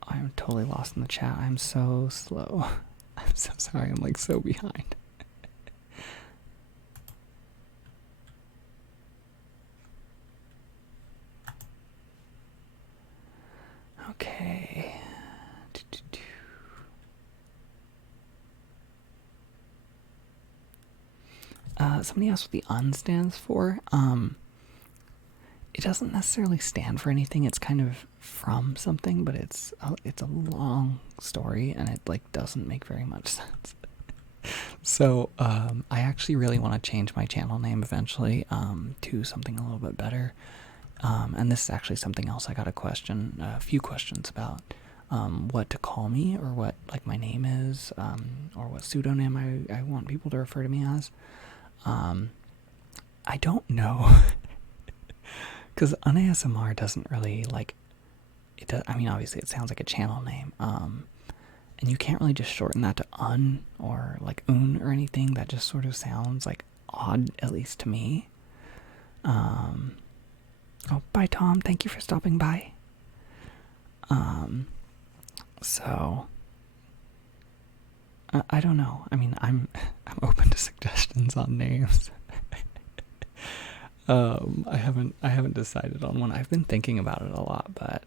I'm totally lost in the chat. I'm so slow. I'm so sorry. I'm like so behind. Okay. Somebody asked what the UN stands for. It doesn't necessarily stand for anything. It's kind of from something, but it's a long story, and it like doesn't make very much sense. So I actually really want to change my channel name eventually to something a little bit better. And this is actually something else I got a few questions about. What to call me, or what like my name is, or what pseudonym I want people to refer to me as. I don't know. Because ASMR doesn't really like it does. I mean, obviously it sounds like a channel name, and you can't really just shorten that to or like or anything. That just sort of sounds like odd, at least to me. Oh, bye Tom, thank you for stopping by. So I don't know. I mean, I'm open to suggestions on names. I haven't decided on one. I've been thinking about it a lot, but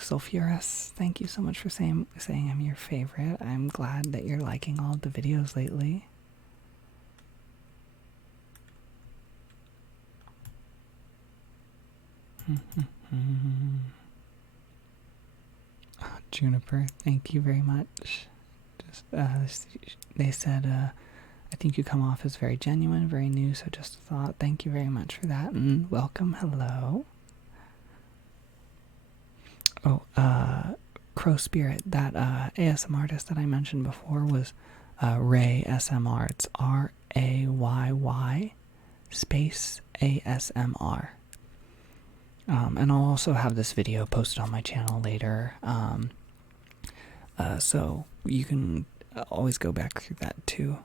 Sulfurous, thank you so much for saying I'm your favorite. I'm glad that you're liking all of the videos lately. Juniper, thank you very much. Just they said I think you come off as very genuine, very new, so just a thought. Thank you very much for that, and welcome. Hello. Oh, Crow Spirit, that ASMR artist that I mentioned before was Ray SMR. It's RAYY space ASMR. And I'll also have this video posted on my channel later. So you can always go back through that too.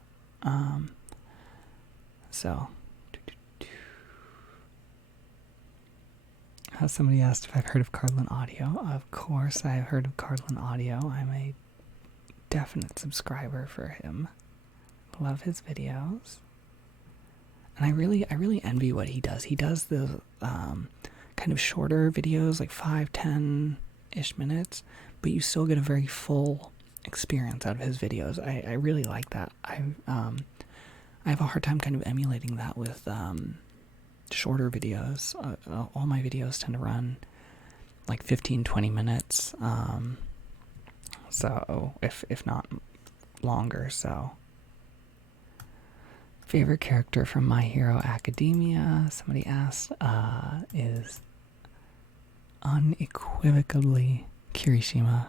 Somebody asked if I've heard of Cardland Audio. Of course I've heard of Cardland Audio. I'm a definite subscriber for him. Love his videos. And I really envy what he does. He does the kind of shorter videos, like 5-10-ish minutes, but you still get a very full experience out of his videos. I really like that. I have a hard time kind of emulating that with shorter videos. All my videos tend to run like 15-20 minutes, so if not longer. So favorite character from My Hero Academia, somebody asked, is unequivocally Kirishima.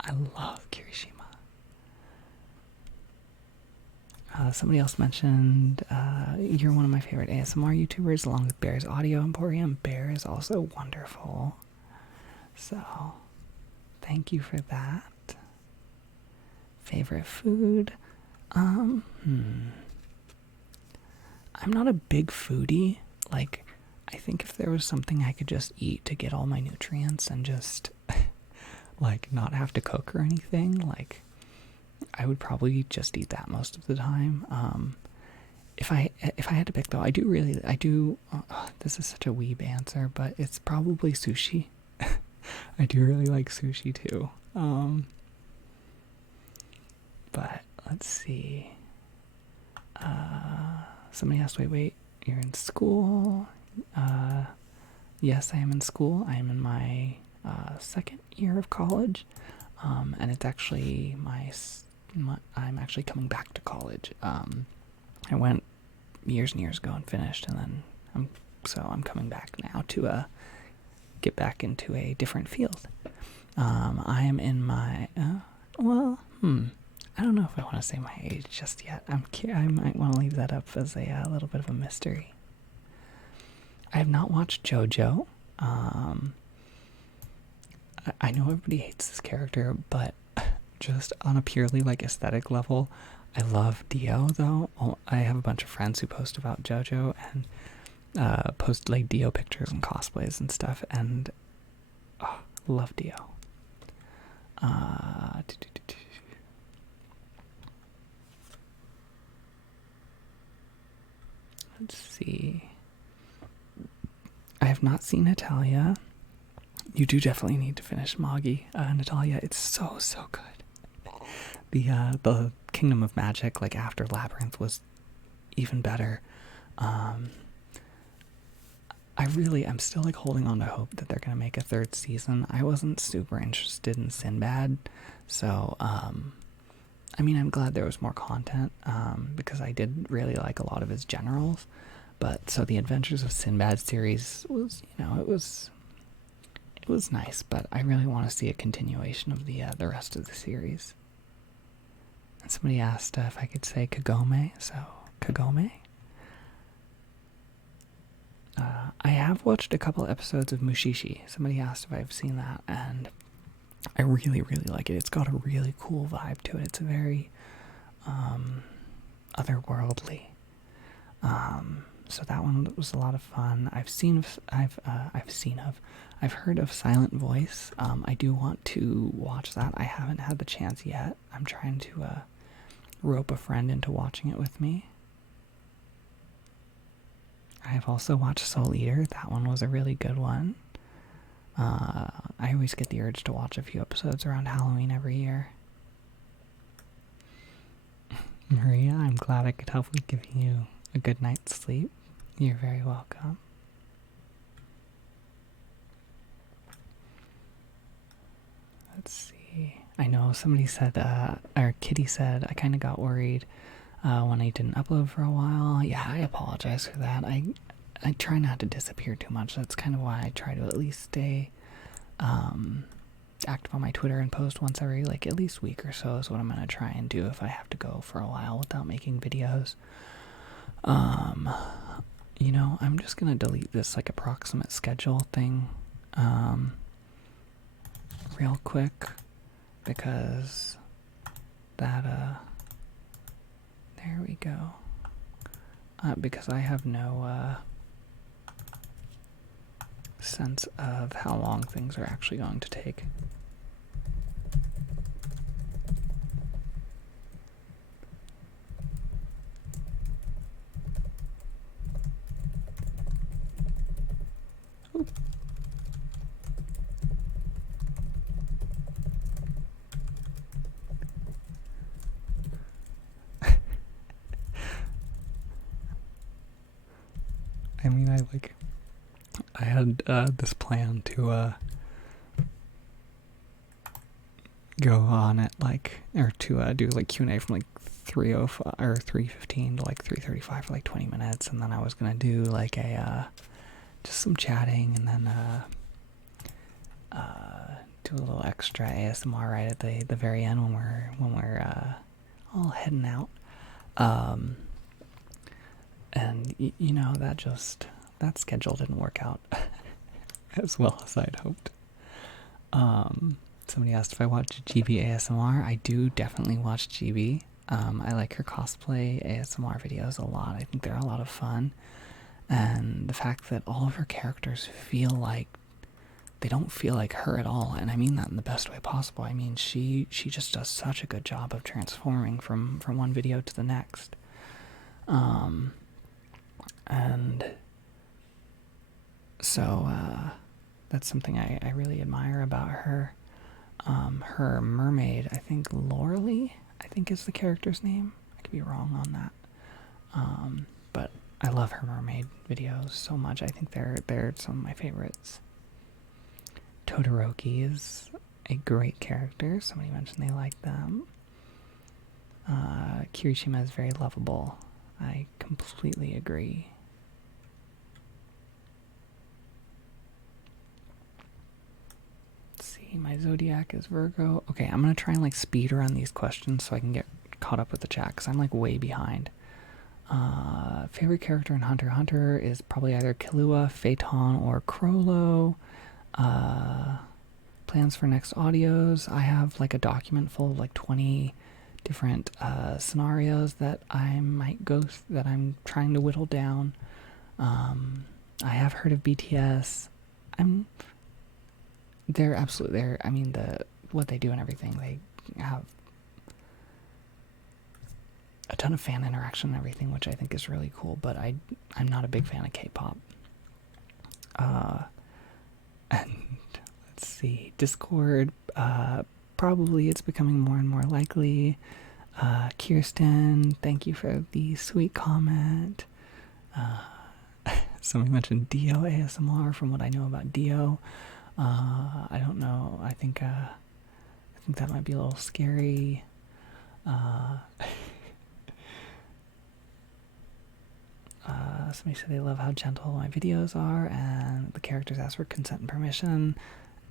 I love Kirishima. Somebody else mentioned you're one of my favorite ASMR YouTubers, along with Bear's Audio Emporium. Bear is also wonderful. So, thank you for that. Favorite food? I'm not a big foodie. Like, I think if there was something I could just eat to get all my nutrients and just, like, not have to cook or anything, like, I would probably just eat that most of the time. If I had to pick though, I do. This is such a weeb answer, but it's probably sushi. I do really like sushi too. But let's see. Somebody asked, wait, you're in school. yes, I am in school. I am in my second year of college, and it's actually I'm actually coming back to college. I went years and years ago and finished, and then I'm coming back now to get back into a different field. I am in my I don't know if I want to say my age just yet. I might want to leave that up as a little bit of a mystery. I have not watched JoJo. I know everybody hates this character, but just on a purely like aesthetic level, I love Dio though. I have a bunch of friends who post about JoJo and post like Dio pictures and cosplays and stuff, and love Dio. Let's see. I have not seen Natalia. You do definitely need to finish Magi. Natalia, it's so good. The Kingdom of Magic, like after Labyrinth, was even better. I'm still like holding on to hope that they're gonna make a third season. I wasn't super interested in Sinbad, so I'm glad there was more content, because I did really like a lot of his generals. But so the Adventures of Sinbad series was, it was nice, but I really want to see a continuation of the rest of the series. And somebody asked if I could say Kagome, so Kagome. I have watched a couple episodes of Mushishi. Somebody asked if I've seen that, and I really, really like it. It's got a really cool vibe to it. It's a very otherworldly. So that one was a lot of fun. I've heard of Silent Voice. I do want to watch that. I haven't had the chance yet. I'm trying to rope a friend into watching it with me. I have also watched Soul Eater. That one was a really good one. I always get the urge to watch a few episodes around Halloween every year. Maria, I'm glad I could help with giving you a good night's sleep. You're very welcome. Let's see. I know somebody said, or Kitty said, I kind of got worried when I didn't upload for a while. Yeah, I apologize for that. I try not to disappear too much. That's kind of why I try to at least stay active on my Twitter and post once every, like, at least week or so is what I'm going to try and do if I have to go for a while without making videos. I'm just going to delete this, like, approximate schedule thing real quick, because that, there we go. Because I have no sense of how long things are actually going to take. I had this plan to go on it, or to do like Q&A from 3:05 or 3:15 to 3:35 for 20 minutes, and then I was gonna do just some chatting, and then do a little extra ASMR right at the very end when we're all heading out. And that schedule didn't work out as well as I'd hoped. Somebody asked if I watch GB ASMR. I do definitely watch GB. I like her cosplay ASMR videos a lot. I think they're a lot of fun. And the fact that all of her characters they don't feel like her at all, and I mean that in the best way possible. I mean, she just does such a good job of transforming from one video to the next. And so that's something I really admire about her. Her mermaid, I think Lorelei, I think is the character's name. I could be wrong on that. But I love her mermaid videos so much. I think they're some of my favorites. Todoroki is a great character. Somebody mentioned they like them. Kirishima is very lovable. I completely agree. Let's see, my zodiac is Virgo. Okay, I'm gonna try and like speed run these questions so I can get caught up with the chat because I'm like way behind. Favorite character in Hunter x Hunter is probably either Killua, Phaeton, or Crollo. Plans for next audios. I have like a document full of like 20 different scenarios that I might go that I'm trying to whittle down. I have heard of BTS. They're absolutely there. I mean, what they do and everything, they have a ton of fan interaction and everything, which I think is really cool, but I'm not a big fan of K-pop. And let's see, Discord, probably it's becoming more and more likely. Kirsten, thank you for the sweet comment. Somebody mentioned Dio ASMR. From what I know about Dio, I don't know. I think that might be a little scary. Somebody said they love how gentle my videos are, and the characters ask for consent and permission.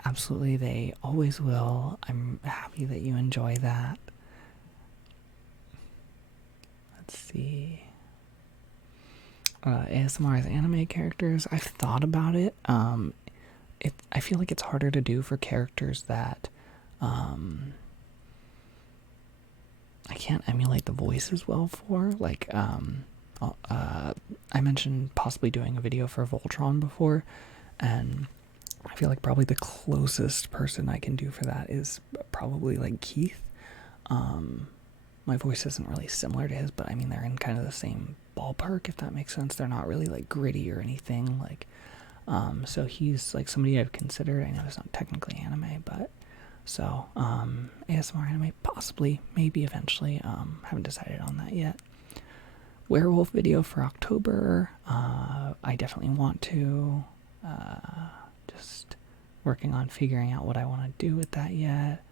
Absolutely, they always will. I'm happy that you enjoy that. Let's see. ASMR as anime characters. I've thought about it. I feel like it's harder to do for characters that I can't emulate the voice as well for. Like, I mentioned possibly doing a video for Voltron before, and I feel like probably the closest person I can do for that is probably like Keith. My voice isn't really similar to his, but I mean they're in kind of the same ballpark, if that makes sense. They're not really like gritty or anything. Like, so he's like somebody I've considered. I know it's not technically anime, but so ASMR anime possibly, maybe eventually. Haven't decided on that yet. Werewolf video for October. I definitely want to. Just working on figuring out what I want to do with that yet.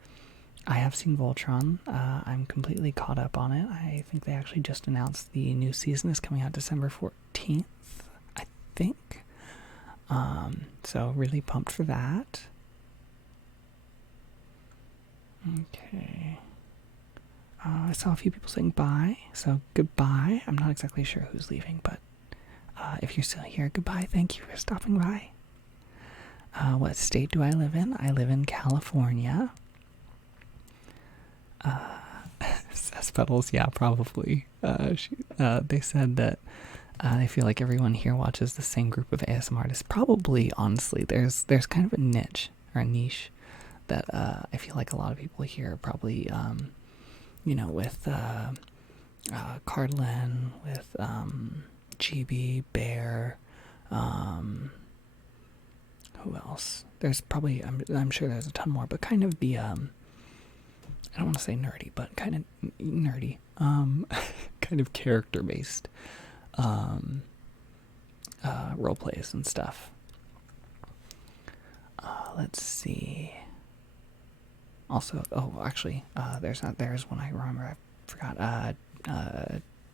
I have seen Voltron. I'm completely caught up on it. I think they actually just announced the new season is coming out December 14th, I think. So really pumped for that. Okay. I saw a few people saying bye, so goodbye. I'm not exactly sure who's leaving, but if you're still here, goodbye. Thank you for stopping by. What state do I live in? I live in California. Says Petals, yeah, probably. They said that they feel like everyone here watches the same group of ASMR artists. Probably, honestly, there's kind of a niche or a niche that I feel like a lot of people here probably, with Cardlin, with GB, Bear, who else? There's probably, I'm sure there's a ton more, but kind of the, I don't want to say nerdy, but kind of nerdy, kind of character-based role plays and stuff. Let's see. Also, actually, there's one I remember. I forgot.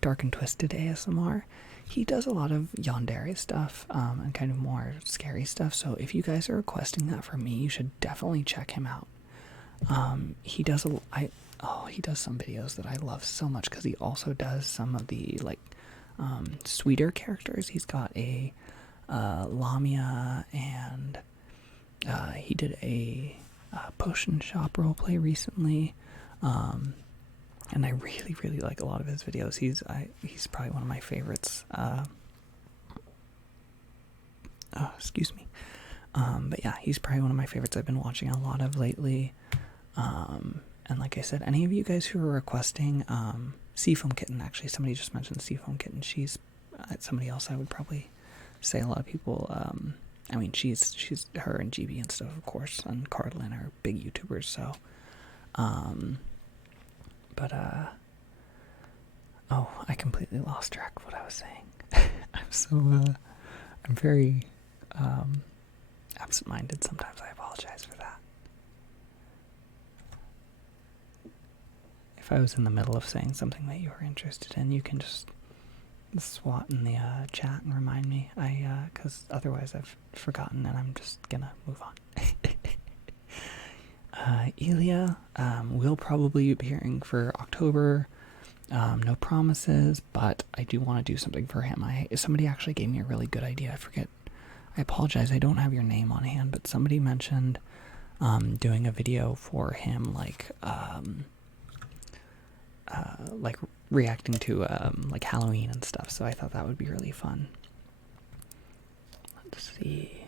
Dark and Twisted ASMR. He does a lot of yandere stuff and kind of more scary stuff. So if you guys are requesting that from me, you should definitely check him out. He does some videos that I love so much because he also does some of the like sweeter characters. He's got a Lamia, and he did a potion shop roleplay recently, and I really, really like a lot of his videos. He's probably one of my favorites. Excuse me. But yeah, he's probably one of my favorites I've been watching a lot of lately. And like I said, any of you guys who are requesting Seafoam Kitten, actually somebody just mentioned Seafoam Kitten. She's somebody else I would probably say a lot of people, I mean, she's her and GB and stuff, of course, and Cardlin are big YouTubers, so, I completely lost track of what I was saying. I So I'm very absent-minded sometimes. I apologize for that. If I was in the middle of saying something that you were interested in, you can just swat in the chat and remind me. Because otherwise I've forgotten and I'm just gonna move on. Elia, we'll probably be appearing for October. No promises, but I do want to do something for him. Somebody actually gave me a really good idea. I forget. I apologize. I don't have your name on hand, but somebody mentioned doing a video for him, like reacting to like Halloween and stuff. So I thought that would be really fun. Let's see.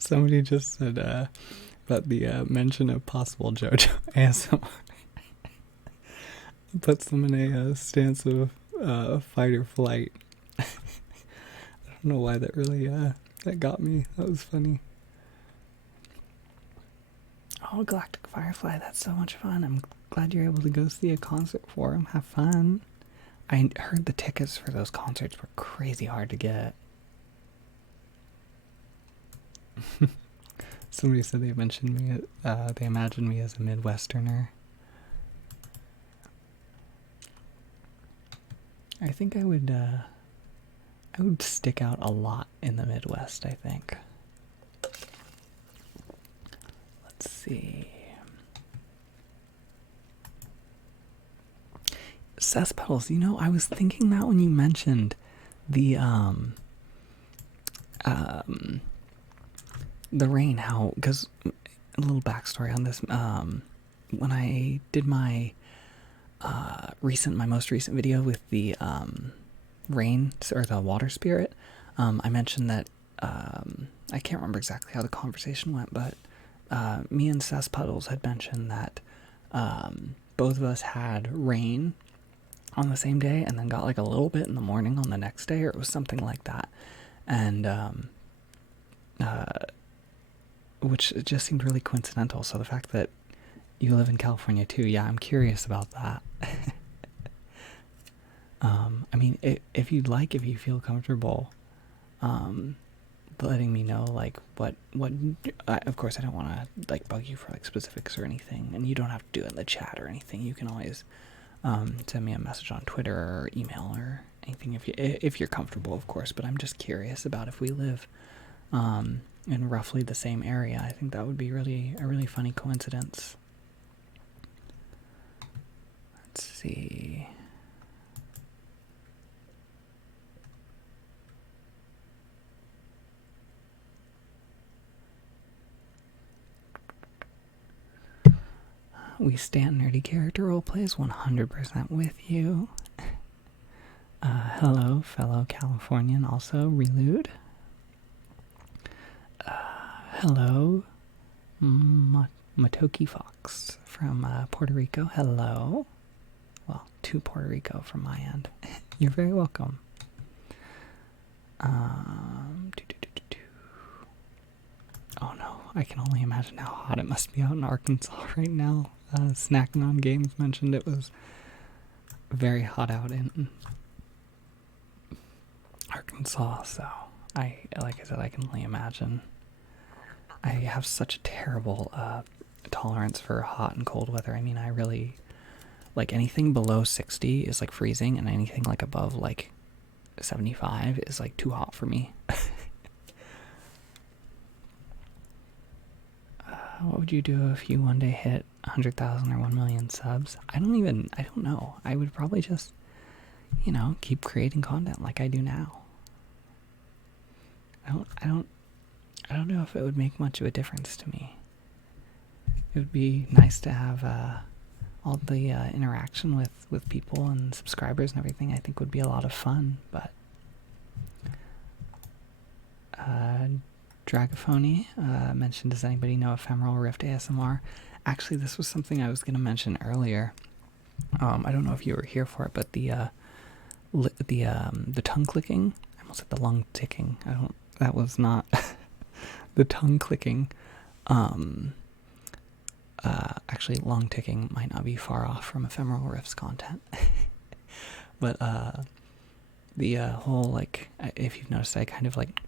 Somebody just said about the mention of possible JoJo ASMR. Puts them in a stance of fight or flight. I don't know why that really that got me. That was funny. Oh, Galactic Firefly, that's so much fun. I'm glad you're able to go see a concert for him. Have fun. I heard the tickets for those concerts were crazy hard to get. Somebody said they mentioned me, they imagined me as a Midwesterner. I think I would stick out a lot in the Midwest, I think. Let's see. Cesspetals, you know, I was thinking that when you mentioned the rain, how, because a little backstory on this, when I did my most recent video with the rain, or the water spirit, I mentioned that I can't remember exactly how the conversation went, but me and Cesspetals had mentioned that both of us had rain on the same day and then got like a little bit in the morning on the next day, or it was something like that, and which just seemed really coincidental. So the fact that you live in California too, yeah, I'm curious about that. I mean, if you'd like, if you feel comfortable letting me know, like, what of course I don't want to like bug you for like specifics or anything, and you don't have to do it in the chat or anything. You can always send me a message on Twitter or email or anything if you're comfortable, of course. But I'm just curious about if we live in roughly the same area. I think that would be a really funny coincidence. Let's see. We stand nerdy character roleplays 100% with you. Hello, fellow Californian, also Relude. Hello, Matoki Fox from Puerto Rico. Hello. Well, to Puerto Rico from my end. You're very welcome. Oh no, I can only imagine how hot it must be out in Arkansas right now. Snacking on Games mentioned it was very hot out in Arkansas, so like I said, I can only imagine. I have such a terrible tolerance for hot and cold weather. I mean, I really, like, anything below 60 is like freezing, and anything like above like 75 is like too hot for me. What would you do if you one day hit 100,000 or 1 million subs? I don't know. I would probably just, you know, keep creating content like I do now. I don't know if it would make much of a difference to me. It would be nice to have all the interaction with people and subscribers and everything. I think would be a lot of fun, but Dragaphony mentioned, does anybody know Ephemeral Rift ASMR? Actually, this was something I was going to mention earlier. I don't know if you were here for it, but the tongue clicking. I almost said the lung ticking. That was not the tongue clicking. Actually, lung ticking might not be far off from Ephemeral Rift's content. But the whole, like, if you've noticed, I kind of like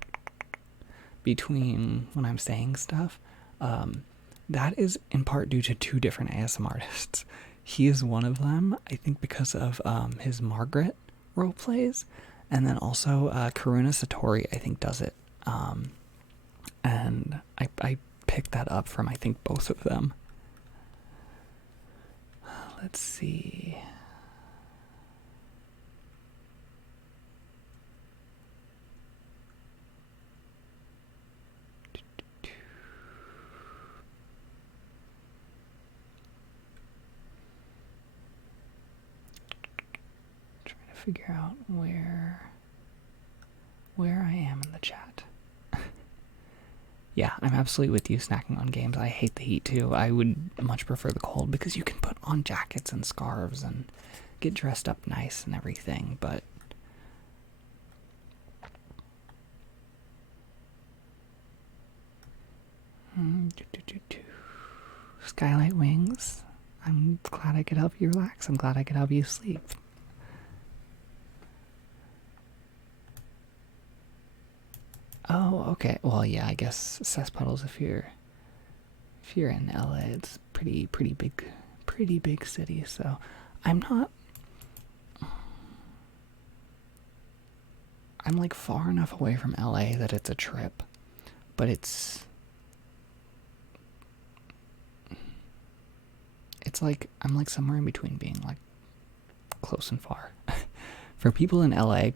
between when I'm saying stuff, that is in part due to two different ASMR artists. He is one of them, I think, because of his Margaret role plays, and then also Karuna Satori, I think, does it. And I picked that up from, I think, both of them. Let's see. Figure out where I am in the chat. Yeah, I'm absolutely with you, snacking on games. I hate the heat too. I would much prefer the cold because you can put on jackets and scarves and get dressed up nice and everything, but Skylight Wings. I'm glad I could help you relax. I'm glad I could help you sleep. Oh, okay. Well, yeah, I guess Cesspool's if you're in LA, it's pretty big city. So I'm like far enough away from LA that it's a trip, but it's like I'm like somewhere in between being like close and far. For people in LA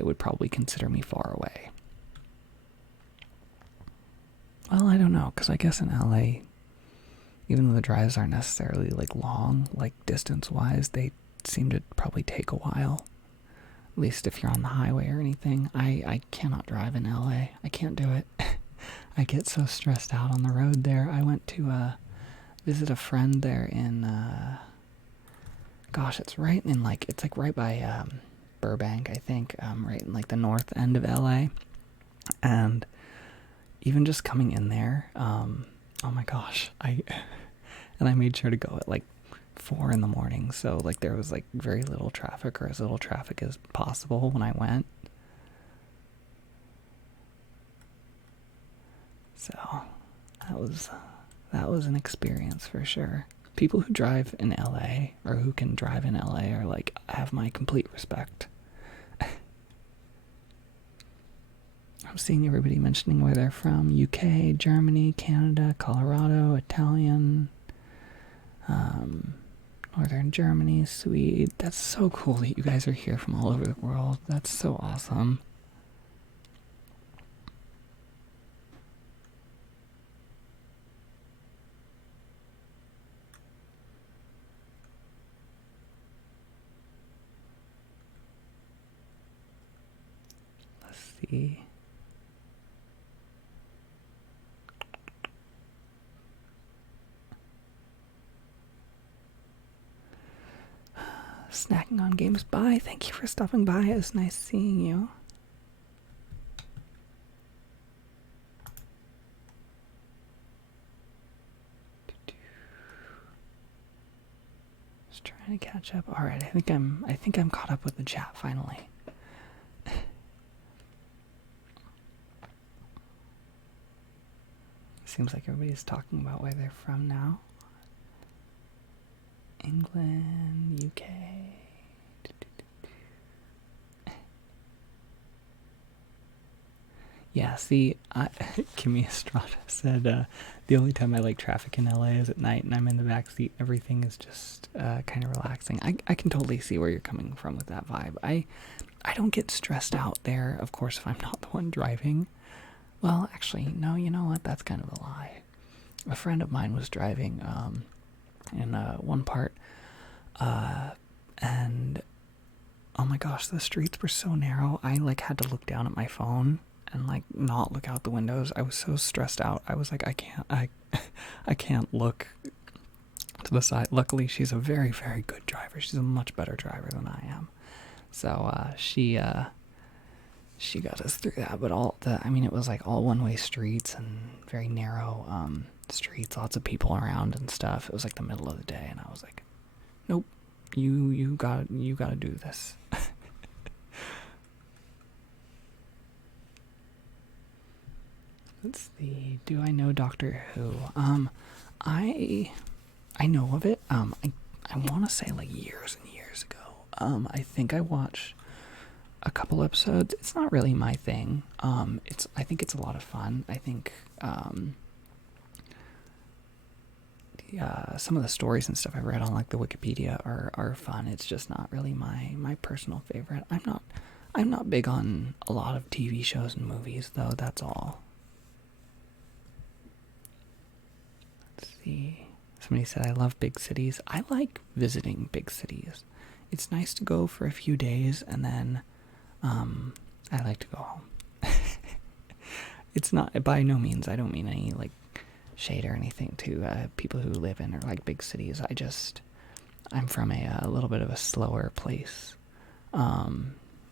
would probably consider me far away. Well, I don't know, because I guess in LA, even though the drives aren't necessarily like long, like distance-wise, they seem to probably take a while. At least if you're on the highway or anything. I cannot drive in LA. I can't do it. I get so stressed out on the road there. I went to visit a friend there in, gosh, it's right in like, it's like right by Burbank, I think, right in like the north end of LA. And even just coming in there, oh my gosh, I made sure to go at like 4 in the morning, so like there was like very little traffic, or as little traffic as possible when I went. So that was an experience for sure. People who drive in LA, or who can drive in LA, are like, have my complete respect. I'm seeing everybody mentioning where they're from. UK, Germany, Canada, Colorado, Italian, Northern Germany, Sweden. That's so cool that you guys are here from all over the world. That's so awesome. Let's see. Snacking on games. Bye. Thank you for stopping by. It was nice seeing you. Just trying to catch up. All right. I think I'm caught up with the chat finally. Seems like everybody's talking about where they're from now. England, UK. Yeah, see, Kimmy Estrada said the only time I like traffic in LA is at night and I'm in the backseat. Everything is just kind of relaxing. I can totally see where you're coming from with that vibe. I don't get stressed out there, of course, if I'm not the one driving. Well, actually, no, you know what? That's kind of a lie. A friend of mine was driving in one part, and oh my gosh, the streets were so narrow. I like had to look down at my phone and like not look out the windows. I was so stressed out. I was like, I can't look to the side. Luckily, she's a very, very good driver. She's a much better driver than I am. So she got us through that. But it was like all one-way streets and very narrow streets, lots of people around and stuff. It was like the middle of the day, and I was like, nope, you gotta do this. Let's see. Do I know Doctor Who? I know of it. I want to say like years and years ago. I think I watched a couple episodes. It's not really my thing. I think it's a lot of fun. I think some of the stories and stuff I've read on like the Wikipedia are fun. It's just not really my personal favorite. I'm not big on a lot of TV shows and movies though. That's all. Let's see. Somebody said I love big cities. I like visiting big cities. It's nice to go for a few days and then I like to go home. It's not, by no means, I don't mean any like shade or anything to people who live in or like big cities. I'm from a little bit of a slower place.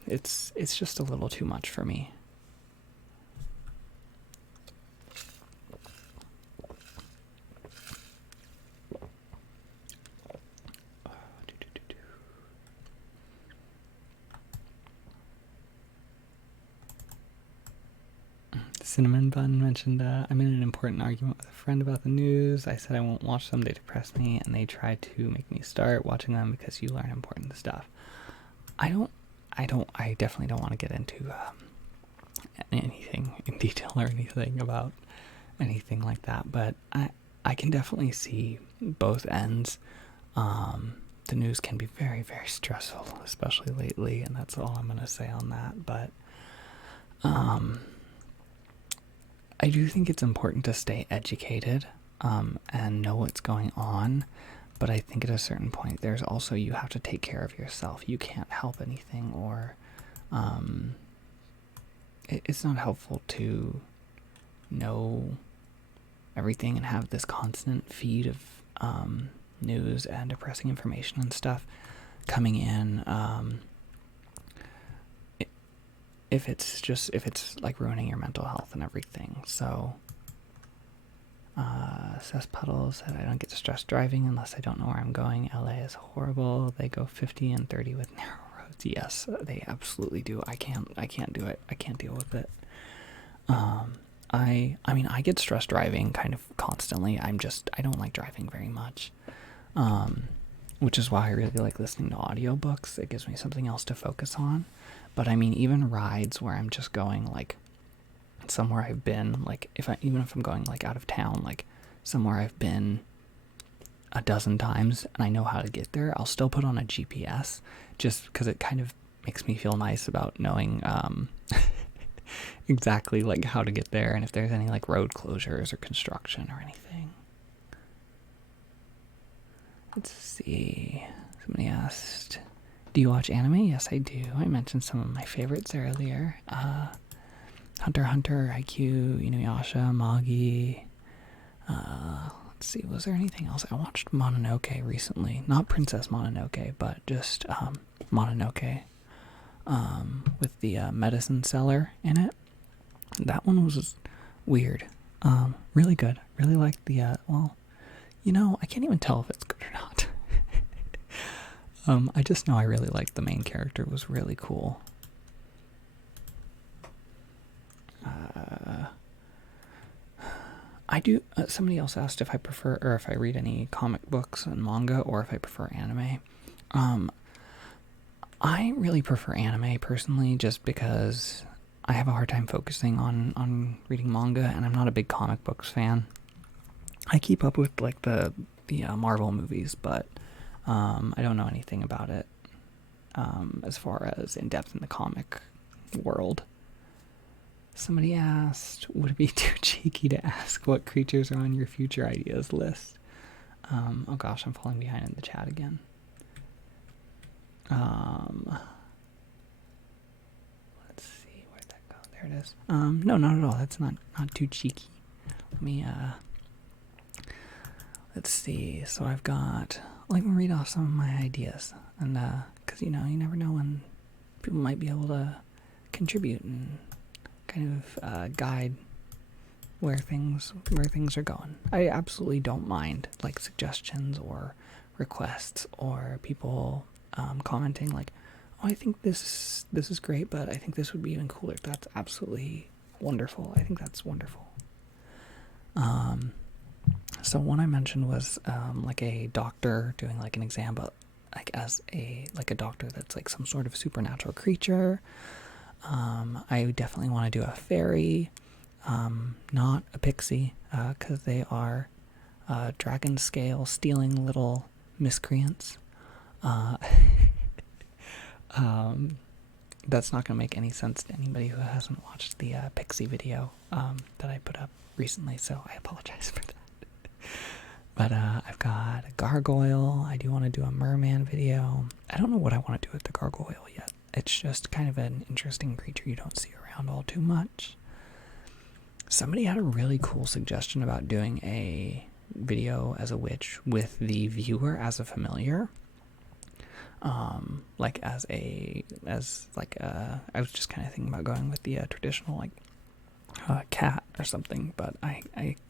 It's just a little too much for me. Cinnamon Bun mentioned, I'm in an important argument with a friend about the news. I said I won't watch them, they depress me, and they try to make me start watching them because you learn important stuff. I definitely don't want to get into anything in detail or anything about anything like that, but I can definitely see both ends. The news can be very, very stressful, especially lately, and that's all I'm going to say on that, but I do think it's important to stay educated and know what's going on, but I think at a certain point there's also, you have to take care of yourself. You can't help anything, or it's not helpful to know everything and have this constant feed of news and depressing information and stuff coming in. If it's like ruining your mental health and everything. So Cesspuddle said I don't get stressed driving unless I don't know where I'm going. LA is horrible. They go 50 and 30 with narrow roads. Yes, they absolutely do. I can't do it. I can't deal with it. I get stressed driving kind of constantly. I don't like driving very much. Which is why I really like listening to audiobooks. It gives me something else to focus on. But even rides where I'm just going like somewhere I've been, like even if I'm going like out of town, like somewhere I've been a dozen times and I know how to get there, I'll still put on a GPS just because it kind of makes me feel nice about knowing exactly like how to get there and if there's any like road closures or construction or anything. Let's see. Somebody asked, do you watch anime? Yes, I do. I mentioned some of my favorites earlier. Hunter x Hunter, IQ, Inuyasha, Magi. Let's see, was there anything else? I watched Mononoke recently. Not Princess Mononoke, but just Mononoke. With the medicine seller in it. That one was weird. Really good. Really liked the, I can't even tell if it's good or not. I just know I really liked the main character. It was really cool. I do, somebody else asked if I prefer, or if I read any comic books and manga, or if I prefer anime. I really prefer anime, personally, just because I have a hard time focusing on reading manga, and I'm not a big comic books fan. I keep up with, like, the Marvel movies, but I don't know anything about it as far as in-depth in the comic world. Somebody asked, would it be too cheeky to ask what creatures are on your future ideas list? Oh gosh, I'm falling behind in the chat again. Let's see, where'd that go? There it is. No, not at all. That's not too cheeky. Let me, let's see. So I've got, let me read off some of my ideas. And, cause you never know when people might be able to contribute and kind of, guide where things are going. I absolutely don't mind like suggestions or requests or people commenting like, oh, I think this is great, but I think this would be even cooler. That's absolutely wonderful. I think that's wonderful. So one I mentioned was like a doctor doing like an exam, but like as a doctor that's like some sort of supernatural creature. I definitely want to do a fairy. Not a pixie, because they are dragon scale stealing little miscreants. That's not going to make any sense to anybody who hasn't watched the pixie video that I put up recently, so I apologize for that. But I've got a gargoyle. I do want to do a merman video. I don't know what I want to do with the gargoyle yet. It's just kind of an interesting creature you don't see around all too much. Somebody had a really cool suggestion about doing a video as a witch with the viewer as a familiar. Like I was just kind of thinking about going with the traditional like cat or something, but I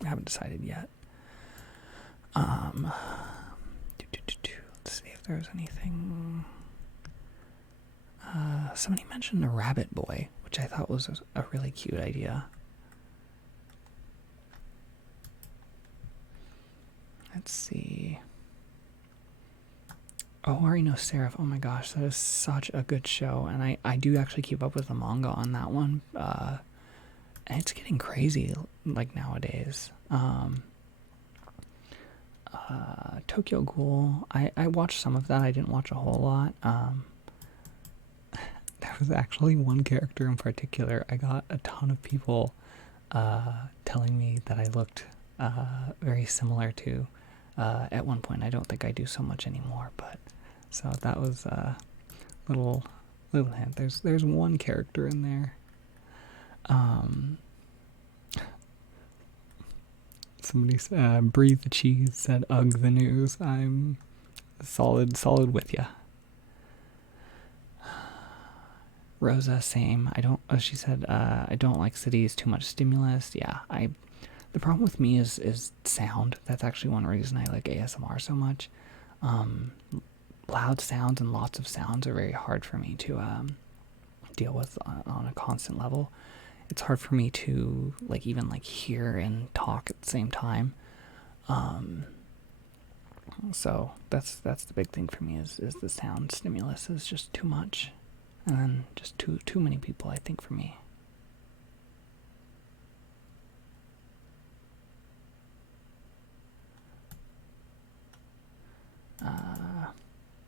haven't decided yet. Let's see if there's anything. Somebody mentioned a rabbit boy, which I thought was a really cute idea. Let's see. Oh, Ari No Seraph. Oh my gosh, that is such a good show. And I do actually keep up with the manga on that one. And it's getting crazy, like, nowadays. Tokyo Ghoul. I watched some of that. I didn't watch a whole lot. There was actually one character in particular. I got a ton of people telling me that I looked very similar to at one point. I don't think I do so much anymore, but so that was a little hint. There's one character in there. Somebody Breathe the Cheese said ugh the news. I'm solid with ya. Rosa, same. She said I don't like cities, too much stimulus. Yeah, the problem with me is sound. That's actually one reason I like ASMR so much. Loud sounds and lots of sounds are very hard for me to deal with on a constant level. It's hard for me to even hear and talk at the same time. So that's the big thing for me is the sound stimulus is just too much, and then just too many people, I think, for me.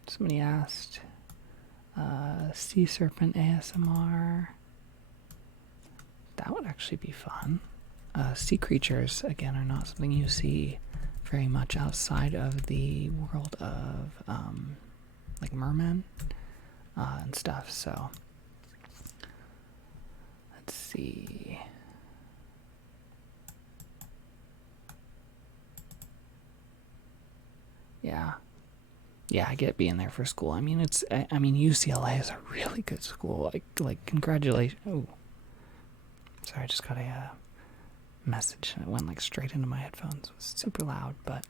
Somebody asked, Sea Serpent ASMR. That would actually be fun. Sea creatures, again, are not something you see very much outside of the world of, mermen and stuff, so. Let's see. Yeah, I get being there for school. I mean, UCLA is a really good school. Like congratulations. Oh, sorry, I just got a message and it went straight into my headphones. It was super loud, but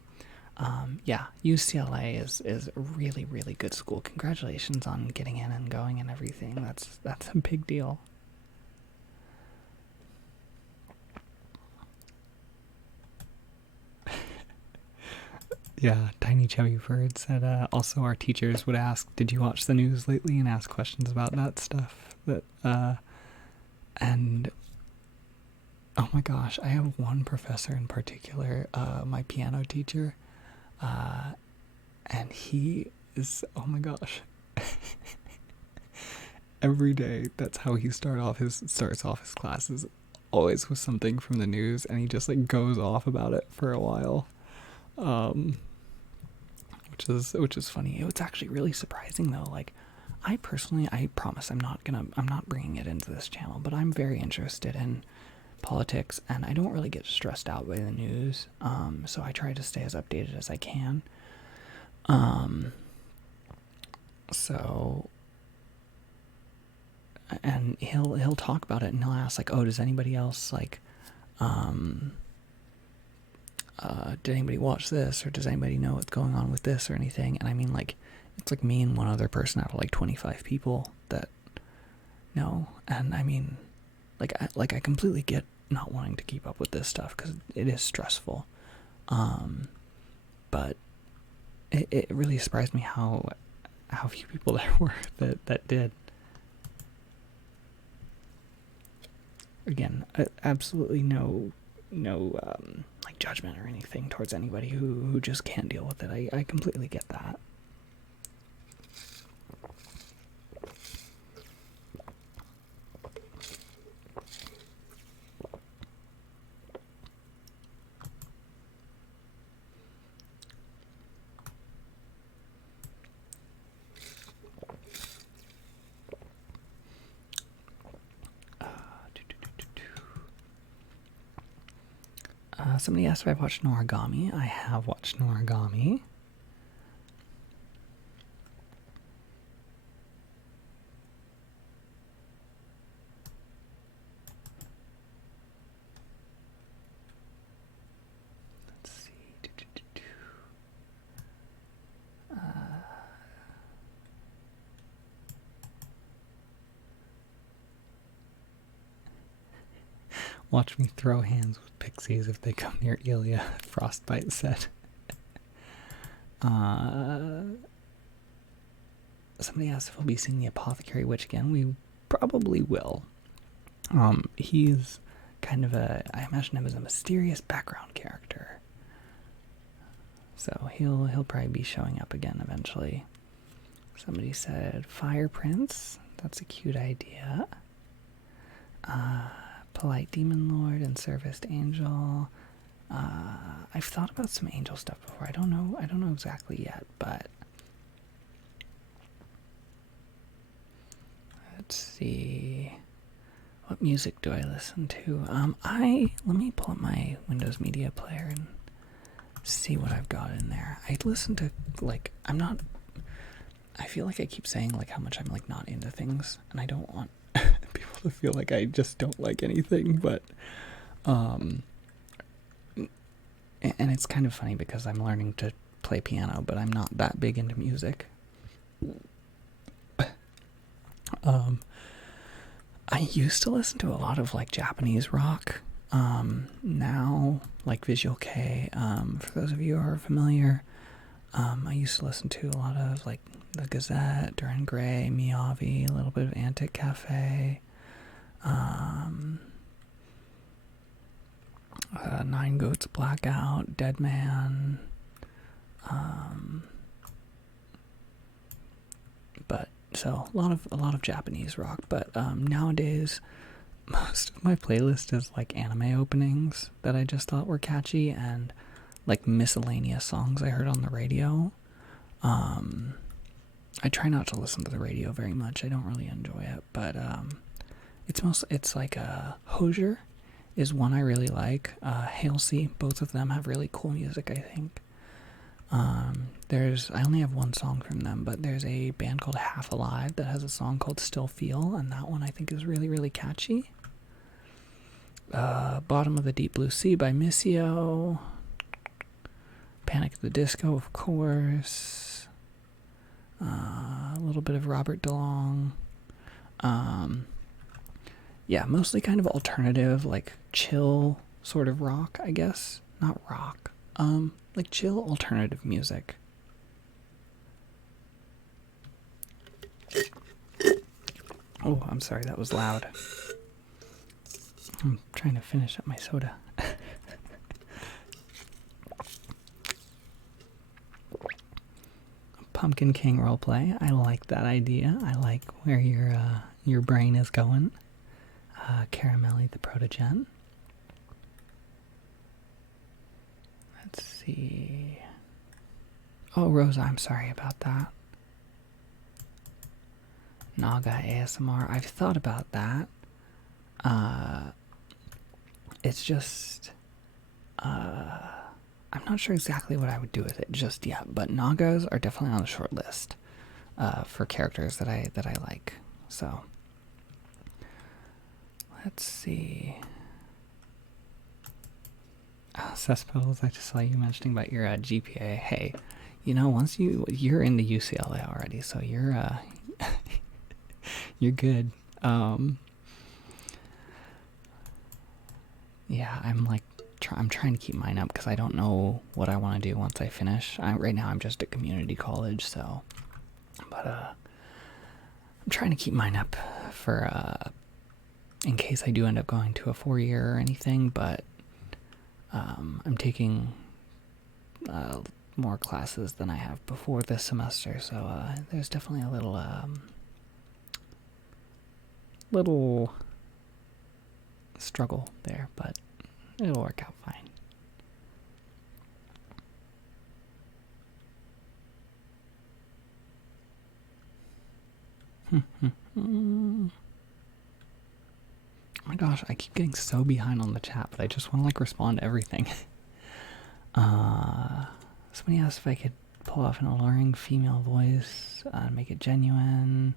yeah, UCLA is a really, really good school. Congratulations on getting in and going and everything. That's a big deal. Yeah, Tiny Chubby Bird said, also our teachers would ask, did you watch the news lately, and ask questions about that stuff. And oh my gosh, I have one professor in particular, my piano teacher, and he is, oh my gosh, every day that's how he starts off his classes, always with something from the news, and he just goes off about it for a while. Which is funny. It was actually really surprising though. I personally, I promise I'm not bringing it into this channel, but I'm very interested in politics, and I don't really get stressed out by the news, so I try to stay as updated as I can. So, and he'll talk about it, and he'll ask like, oh, does anybody else like, did anybody watch this, or does anybody know what's going on with this or anything? And I mean, like, it's like me and one other person out of like 25 people that know. And I mean, like I completely get not wanting to keep up with this stuff because it is stressful. But it really surprised me how few people there were that did. Again, absolutely no like judgment or anything towards anybody who just can't deal with it. I completely get that. Somebody asked if I've watched Noragami. I have watched Noragami. Let's see. Watch me throw hands with pixies if they come near Elia, Frostbite said. Somebody asked if we'll be seeing the Apothecary Witch again. We probably will. He's kind of I imagine him as a mysterious background character. So he'll probably be showing up again eventually. Somebody said Fire Prince. That's a cute idea. Polite Demon Lord and Serviced Angel. I've thought about some angel stuff before. I don't know exactly yet, but let's see. What music do I listen to? Let me pull up my Windows Media Player and see what I've got in there. I listen to like I feel like I keep saying like how much I'm like not into things, and I don't want people to feel like I just don't like anything, but and it's kind of funny because I'm learning to play piano, but I'm not that big into music. I used to listen to a lot of like Japanese rock. Now like Visual K, for those of you who are familiar, I used to listen to a lot of like The Gazette, Duran Gray, Miyavi, a little bit of Antic Cafe, Nine Goats Blackout, Dead Man, but so a lot of Japanese rock. But nowadays most of my playlist is like anime openings that I just thought were catchy and like miscellaneous songs I heard on the radio. I try not to listen to the radio very much. I don't really enjoy it, but it's like Hosier is one I really like. Halsey, both of them have really cool music, I think. I only have one song from them, but there's a band called Half Alive that has a song called Still Feel, and that one I think is really, really catchy. Bottom of the Deep Blue Sea by Missio. Panic at the Disco, of course. A little bit of Robert DeLong. Yeah, mostly kind of alternative, like chill sort of rock, I guess. Not rock. Like chill alternative music. Oh, I'm sorry, that was loud. I'm trying to finish up my soda. Pumpkin King roleplay. I like that idea. I like where your brain is going. Caramelly the Protogen. Let's see. Oh, Rosa, I'm sorry about that. Naga ASMR. I've thought about that. It's just, I'm not sure exactly what I would do with it just yet, but Nagas are definitely on the short list for characters that I like. So let's see. Cesspitals, I just saw you mentioning about your GPA. Hey, you know, once you're into UCLA already, so you're you're good. Yeah, I'm trying to keep mine up because I don't know what I want to do once I finish. Right now I'm just at community college, so, but I'm trying to keep mine up for in case I do end up going to a 4-year or anything. But I'm taking more classes than I have before this semester, so there's definitely a little struggle there, but it'll work out fine. Oh my gosh, I keep getting so behind on the chat, but I just want to like respond to everything. Somebody asked if I could pull off an alluring female voice, make it genuine.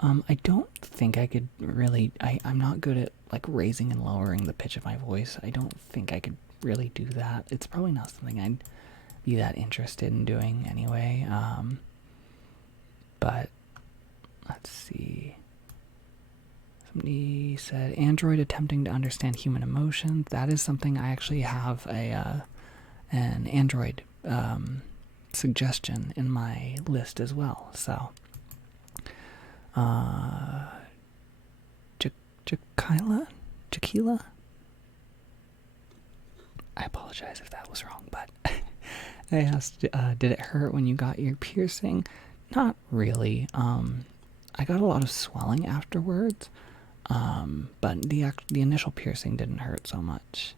I don't think I could really. I'm not good at like raising and lowering the pitch of my voice. I don't think I could really do that. It's probably not something I'd be that interested in doing anyway. But let's see. Somebody said Android attempting to understand human emotions. That is something I actually have an Android suggestion in my list as well. So, Jaquila? I apologize if that was wrong, but I asked, did it hurt when you got your piercing? Not really. I got a lot of swelling afterwards, but the initial piercing didn't hurt so much.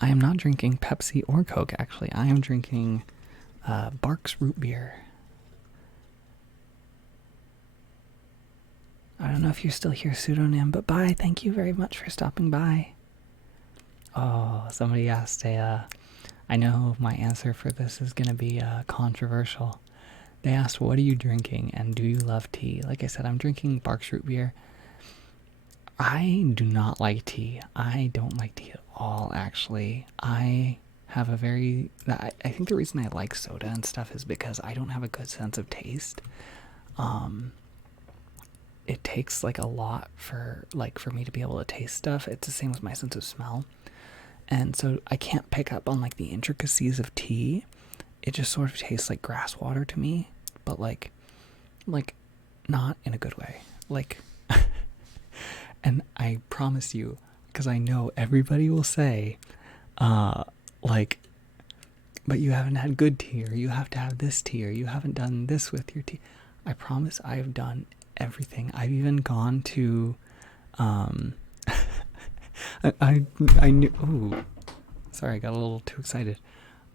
I am not drinking Pepsi or Coke, actually. I am drinking Barks root beer. I don't know if you're still here, Pseudonym, but bye. Thank you very much for stopping by. Oh, somebody asked I know my answer for this is going to be controversial. They asked, what are you drinking and do you love tea? Like I said, I'm drinking Barks root beer. I do not like tea. I don't like tea at all, actually. I have a very... I think the reason I like soda and stuff is because I don't have a good sense of taste. It takes like a lot for me to be able to taste stuff. It's the same with my sense of smell. And so I can't pick up on like the intricacies of tea. It just sort of tastes like grass water to me, but like not in a good way. Like, and I promise you, because I know everybody will say, like, but you haven't had good tea, or you have to have this tea, or you haven't done this with your tea. I promise I have done everything. I've even gone to, I knew, ooh, sorry, I got a little too excited.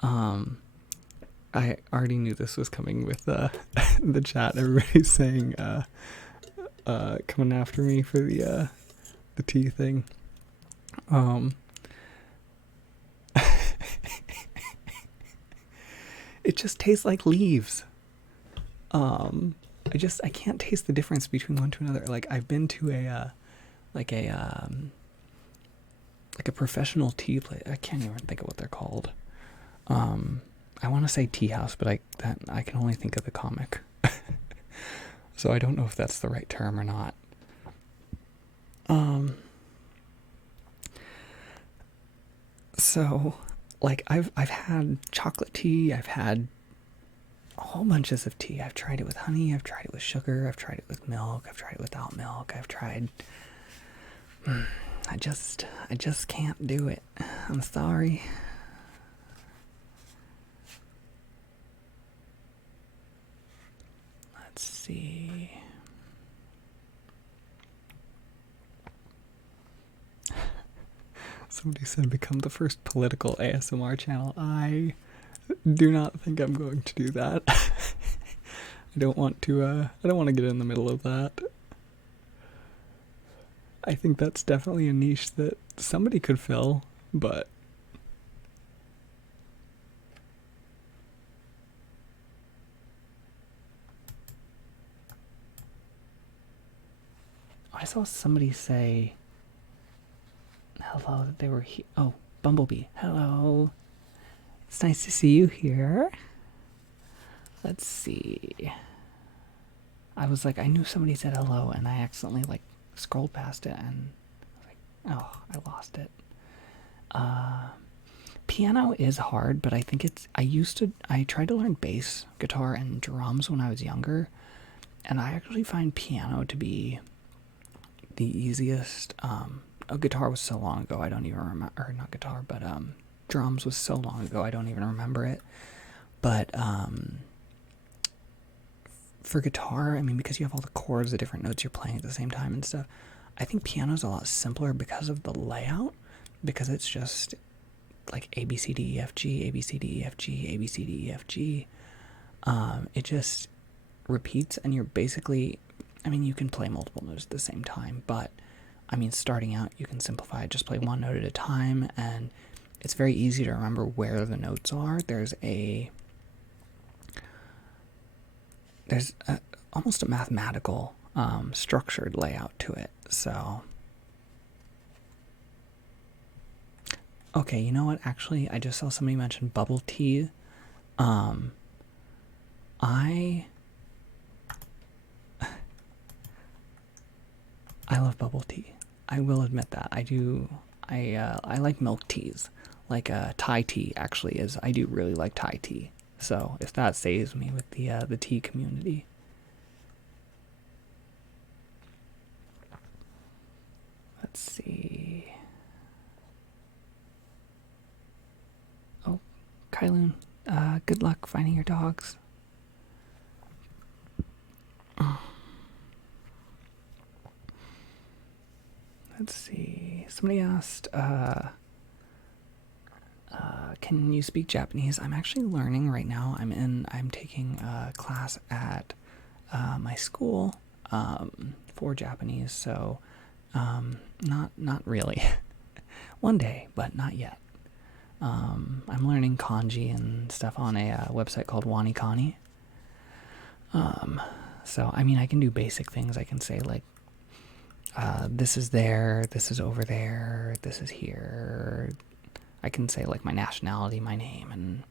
I already knew this was coming with the chat. Everybody's saying coming after me for the tea thing. It just tastes like leaves. I can't taste the difference between one to another. Like I've been to a professional tea place. I can't even think of what they're called. I want to say tea house, but I can only think of the comic. So I don't know if that's the right term or not. So like I've had chocolate tea, I've had whole bunches of tea. I've tried it with honey, I've tried it with sugar, I've tried it with milk, I've tried it without milk, I've tried... I just can't do it. I'm sorry. Let's see. Somebody said become the first political ASMR channel. I do not think I'm going to do that. I don't want to get in the middle of that. I think that's definitely a niche that somebody could fill, but I saw somebody say hello that they were here. Oh, Bumblebee. Hello. It's nice to see you here. Let's see. I was like, I knew somebody said hello, and I accidentally like scrolled past it, and I was like, oh, I lost it. Piano is hard, but I think I tried to learn bass guitar and drums when I was younger, and I actually find piano to be the easiest. Guitar was so long ago, I don't even remember, or not guitar, but drums was so long ago, I don't even remember it. But for guitar, I mean, because you have all the chords, the different notes you're playing at the same time and stuff, I think piano's a lot simpler because of the layout, because it's just like A, B, C, D, E, F, G, A, B, C, D, E, F, G, A, B, C, D, E, F, G. It just repeats, and you're basically, I mean, you can play multiple notes at the same time, but I mean, starting out, you can simplify it, just play one note at a time, and it's very easy to remember where the notes are. There's almost a mathematical structured layout to it. So okay, you know what, actually I just saw somebody mention bubble tea. I love bubble tea. I will admit that. I do. I like milk teas. Like Thai tea actually is. I do really like Thai tea. So if that saves me with the tea community. Let's see. Oh, Kylun, good luck finding your dogs. Let's see. Somebody asked, can you speak Japanese? I'm actually learning right now. I'm taking a class at my school for Japanese, so not really. One day, but not yet. I'm learning kanji and stuff on a website called WaniKani. So I mean, I can do basic things. I can say like, this is there, this is over there, this is here. I can say like my nationality, my name, and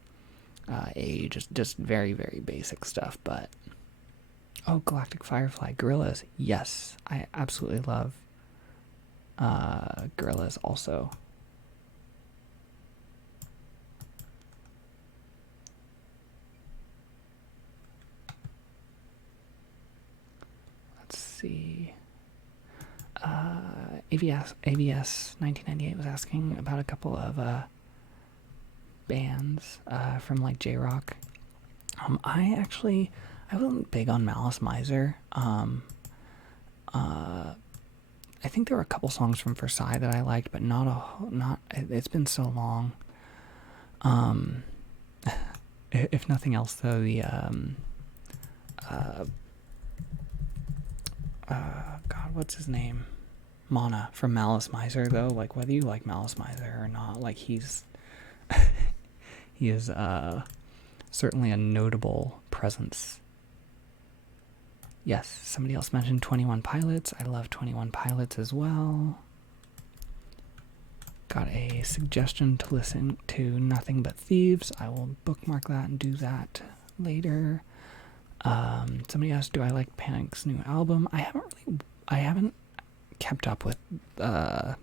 age, just very, very basic stuff. But oh, Galactic Firefly, gorillas, yes, I absolutely love gorillas also. Let's see. AVS 1998 was asking about a couple of bands from like J-Rock. I wasn't big on Malice Miser. I think there were a couple songs from Versailles that I liked, but it's been so long. If nothing else though, the God, what's his name? Mana from Malice Miser, though, like whether you like Malice Miser or not, like he is certainly a notable presence. Yes, somebody else mentioned 21 Pilots. I love 21 Pilots as well. Got a suggestion to listen to Nothing But Thieves. I will bookmark that and do that later. Somebody asked, do I like Panic's new album? I haven't kept up with them.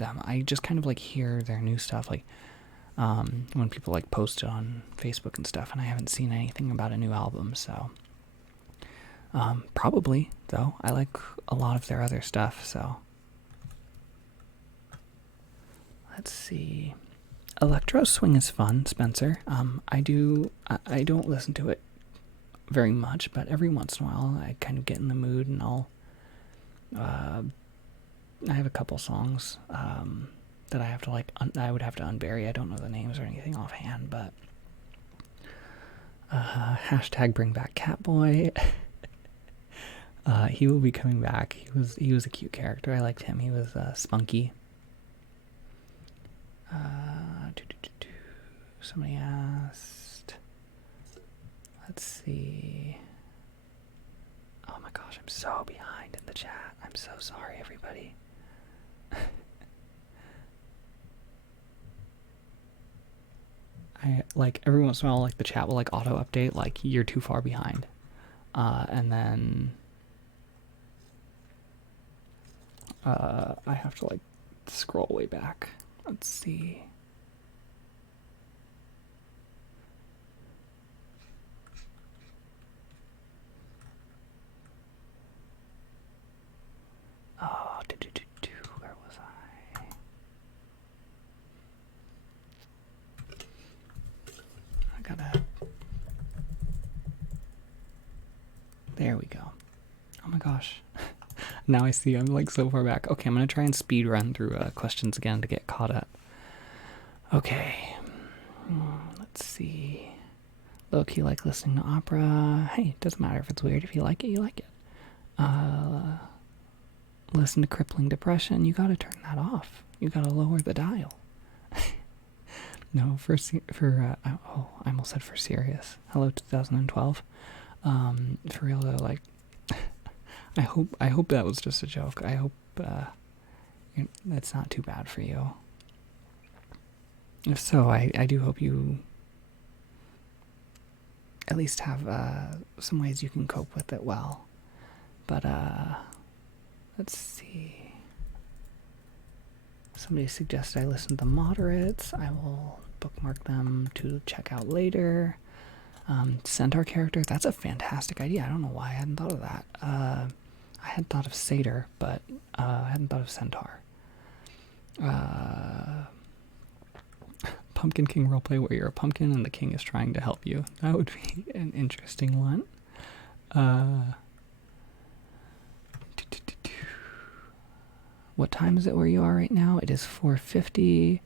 I just kind of like hear their new stuff, like when people like post it on Facebook and stuff, and I haven't seen anything about a new album. So probably though, I like a lot of their other stuff. So let's see. Electro Swing is fun, Spencer. I don't listen to it very much, but every once in a while I kind of get in the mood, and I have a couple songs that I have to like I would have to unbury. I don't know the names or anything offhand, but Hashtag bring back Catboy. He will be coming back. He was a cute character. I liked him. He was spunky. Somebody asked. Let's see. Oh my gosh, I'm so behind in the chat. I'm so sorry, everybody. I like every once in a while, like the chat will like auto update, like you're too far behind, and then I have to like scroll way back. Let's see. Oh, where was I? I gotta. There we go. Oh my gosh. Now I see I'm like so far back. Okay, I'm gonna try and speed run through questions again to get caught up. Okay. Let's see. Low-key like listening to opera. Hey, doesn't matter if it's weird. If you like it, you like it. Listen to crippling depression. You gotta turn that off. You gotta lower the dial. No, I almost said for serious. Hello, 2012. For real though, like, I hope that was just a joke. I hope that's not too bad for you. If so, I do hope you at least have some ways you can cope with it well. But let's see. Somebody suggested I listen to the moderates. I will bookmark them to check out later. Centaur character, that's a fantastic idea. I don't know why I hadn't thought of that. I had thought of satyr, but I hadn't thought of centaur. Pumpkin King roleplay where you're a pumpkin and the king is trying to help you. That would be an interesting one. What time is it where you are right now? It is 4:50.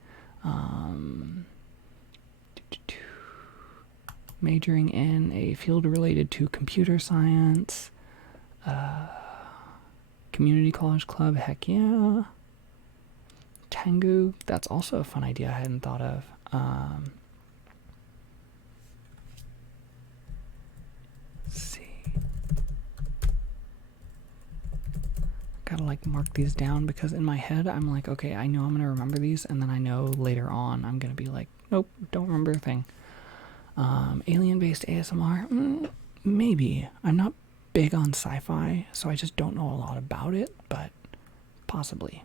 Majoring in a field related to computer science. Community college club, heck yeah. Tengu, that's also a fun idea I hadn't thought of. Let's see. Gotta like mark these down because in my head I'm like, okay, I know I'm gonna remember these, and then I know later on I'm gonna be like, nope, don't remember a thing. Alien-based ASMR, maybe. I'm not big on sci-fi, so I just don't know a lot about it, but possibly.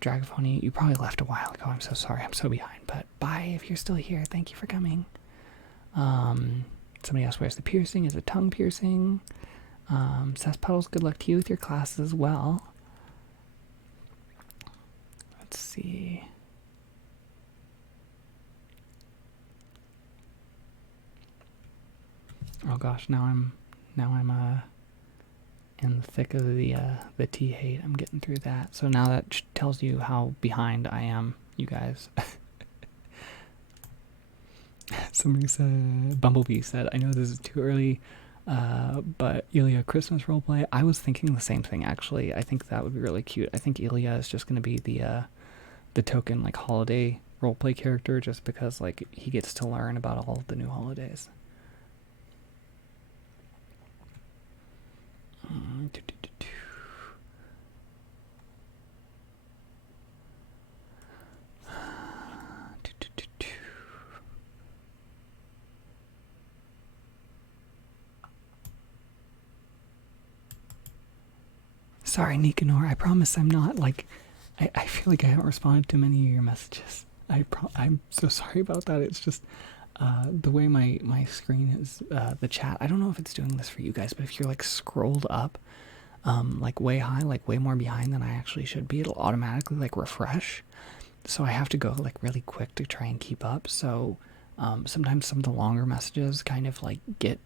Dragaphony, you probably left a while ago. I'm so sorry. I'm so behind, but bye if you're still here. Thank you for coming. Somebody else, where's the piercing? Is it tongue piercing? Cesspetals, good luck to you with your classes as well. Let's see. Oh gosh, now I'm in the thick of the tea hate. I'm getting through that. So now that tells you how behind I am, you guys. Somebody said, Bumblebee said, I know this is too early, but Ilya Christmas roleplay. I was thinking the same thing actually. I think that would be really cute. I think Ilya is just gonna be the token like holiday roleplay character, just because like he gets to learn about all of the new holidays. Sorry, Nicanor. I promise I'm not like. I feel like I haven't responded to many of your messages. I'm so sorry about that. It's just the way my screen is, the chat. I don't know if it's doing this for you guys, but if you're like scrolled up, like way high, like way more behind than I actually should be, it'll automatically like refresh. So I have to go like really quick to try and keep up. So sometimes some of the longer messages kind of like get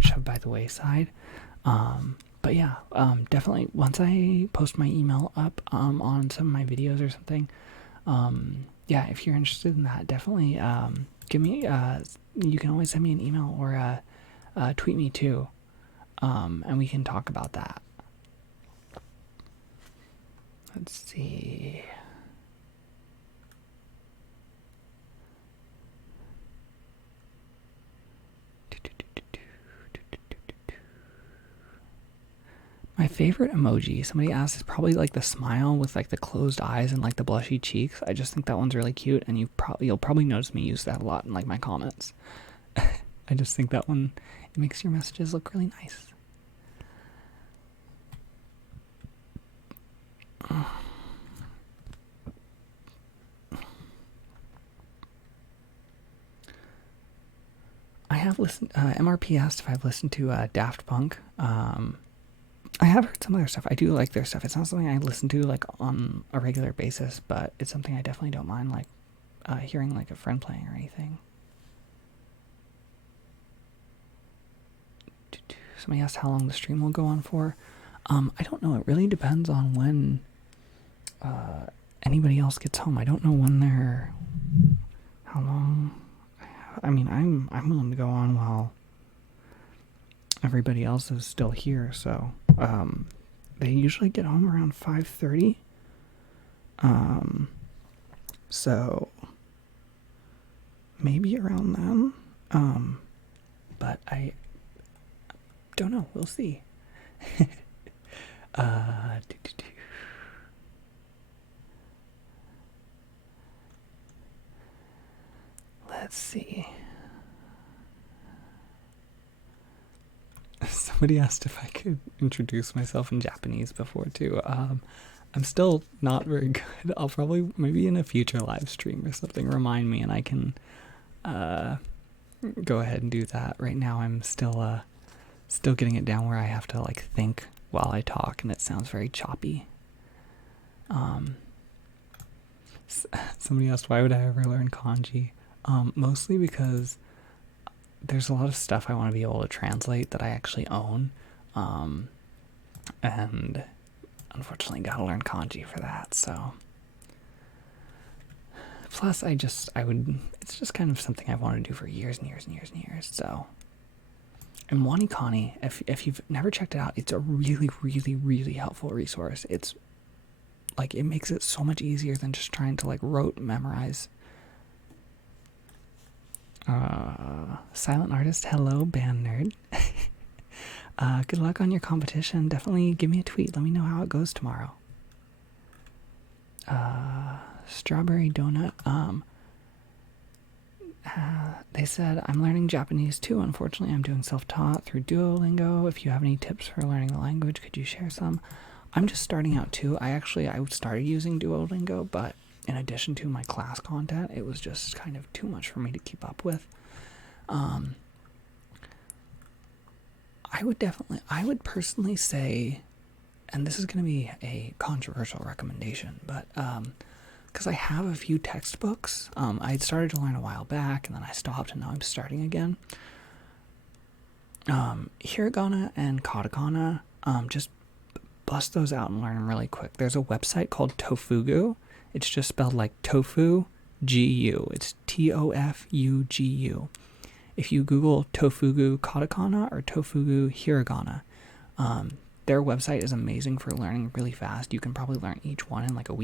shoved by the wayside. But yeah, definitely once I post my email up on some of my videos or something, yeah, if you're interested in that, definitely give me, you can always send me an email or tweet me too, and we can talk about that. Let's see. My favorite emoji, somebody asked, is probably like the smile with like the closed eyes and like the blushy cheeks. I just think that one's really cute, and you'll probably notice me use that a lot in like my comments. I just think that one, it makes your messages look really nice. I have listened, MRP asked if I've listened to Daft Punk. I have heard some of their stuff. I do like their stuff. It's not something I listen to like on a regular basis, but it's something I definitely don't mind like hearing like a friend playing or anything. Somebody asked how long the stream will go on for. I don't know. It really depends on when anybody else gets home. I don't know when they're, how long. I mean, I'm willing to go on while everybody else is still here. So they usually get home around 5:30. So maybe around then. But I don't know. We'll see. Let's see. Somebody asked if I could introduce myself in Japanese before too. I'm still not very good. I'll probably, maybe in a future live stream or something, remind me and I can go ahead and do that. Right now I'm still getting it down where I have to like think while I talk, and it sounds very choppy. Somebody asked, why would I ever learn kanji? Mostly because there's a lot of stuff I want to be able to translate that I actually own, and unfortunately gotta learn kanji for that. So plus it's just kind of something I've wanted to do for years and years and years and years. So, and Wanikani, if you've never checked it out, it's a really, really, really helpful resource. It's like, it makes it so much easier than just trying to like rote memorize. Silent Artist, hello, band nerd. Good luck on your competition. Definitely give me a tweet. Let me know how it goes tomorrow. Strawberry Donut. They said, I'm learning Japanese too. Unfortunately, I'm doing self-taught through Duolingo. If you have any tips for learning the language, could you share some? I'm just starting out too. I started using Duolingo, but in addition to my class content, it was just kind of too much for me to keep up with. I would personally say, and this is going to be a controversial recommendation, but because I have a few textbooks, I had started to learn a while back, and then I stopped, and now I'm starting again. Hiragana and katakana, just bust those out and learn them really quick. There's a website called Tofugu. It's just spelled like tofu, G-U. It's Tofugu. If you Google Tofugu katakana or Tofugu hiragana, their website is amazing for learning really fast. You can probably learn each one in like a week.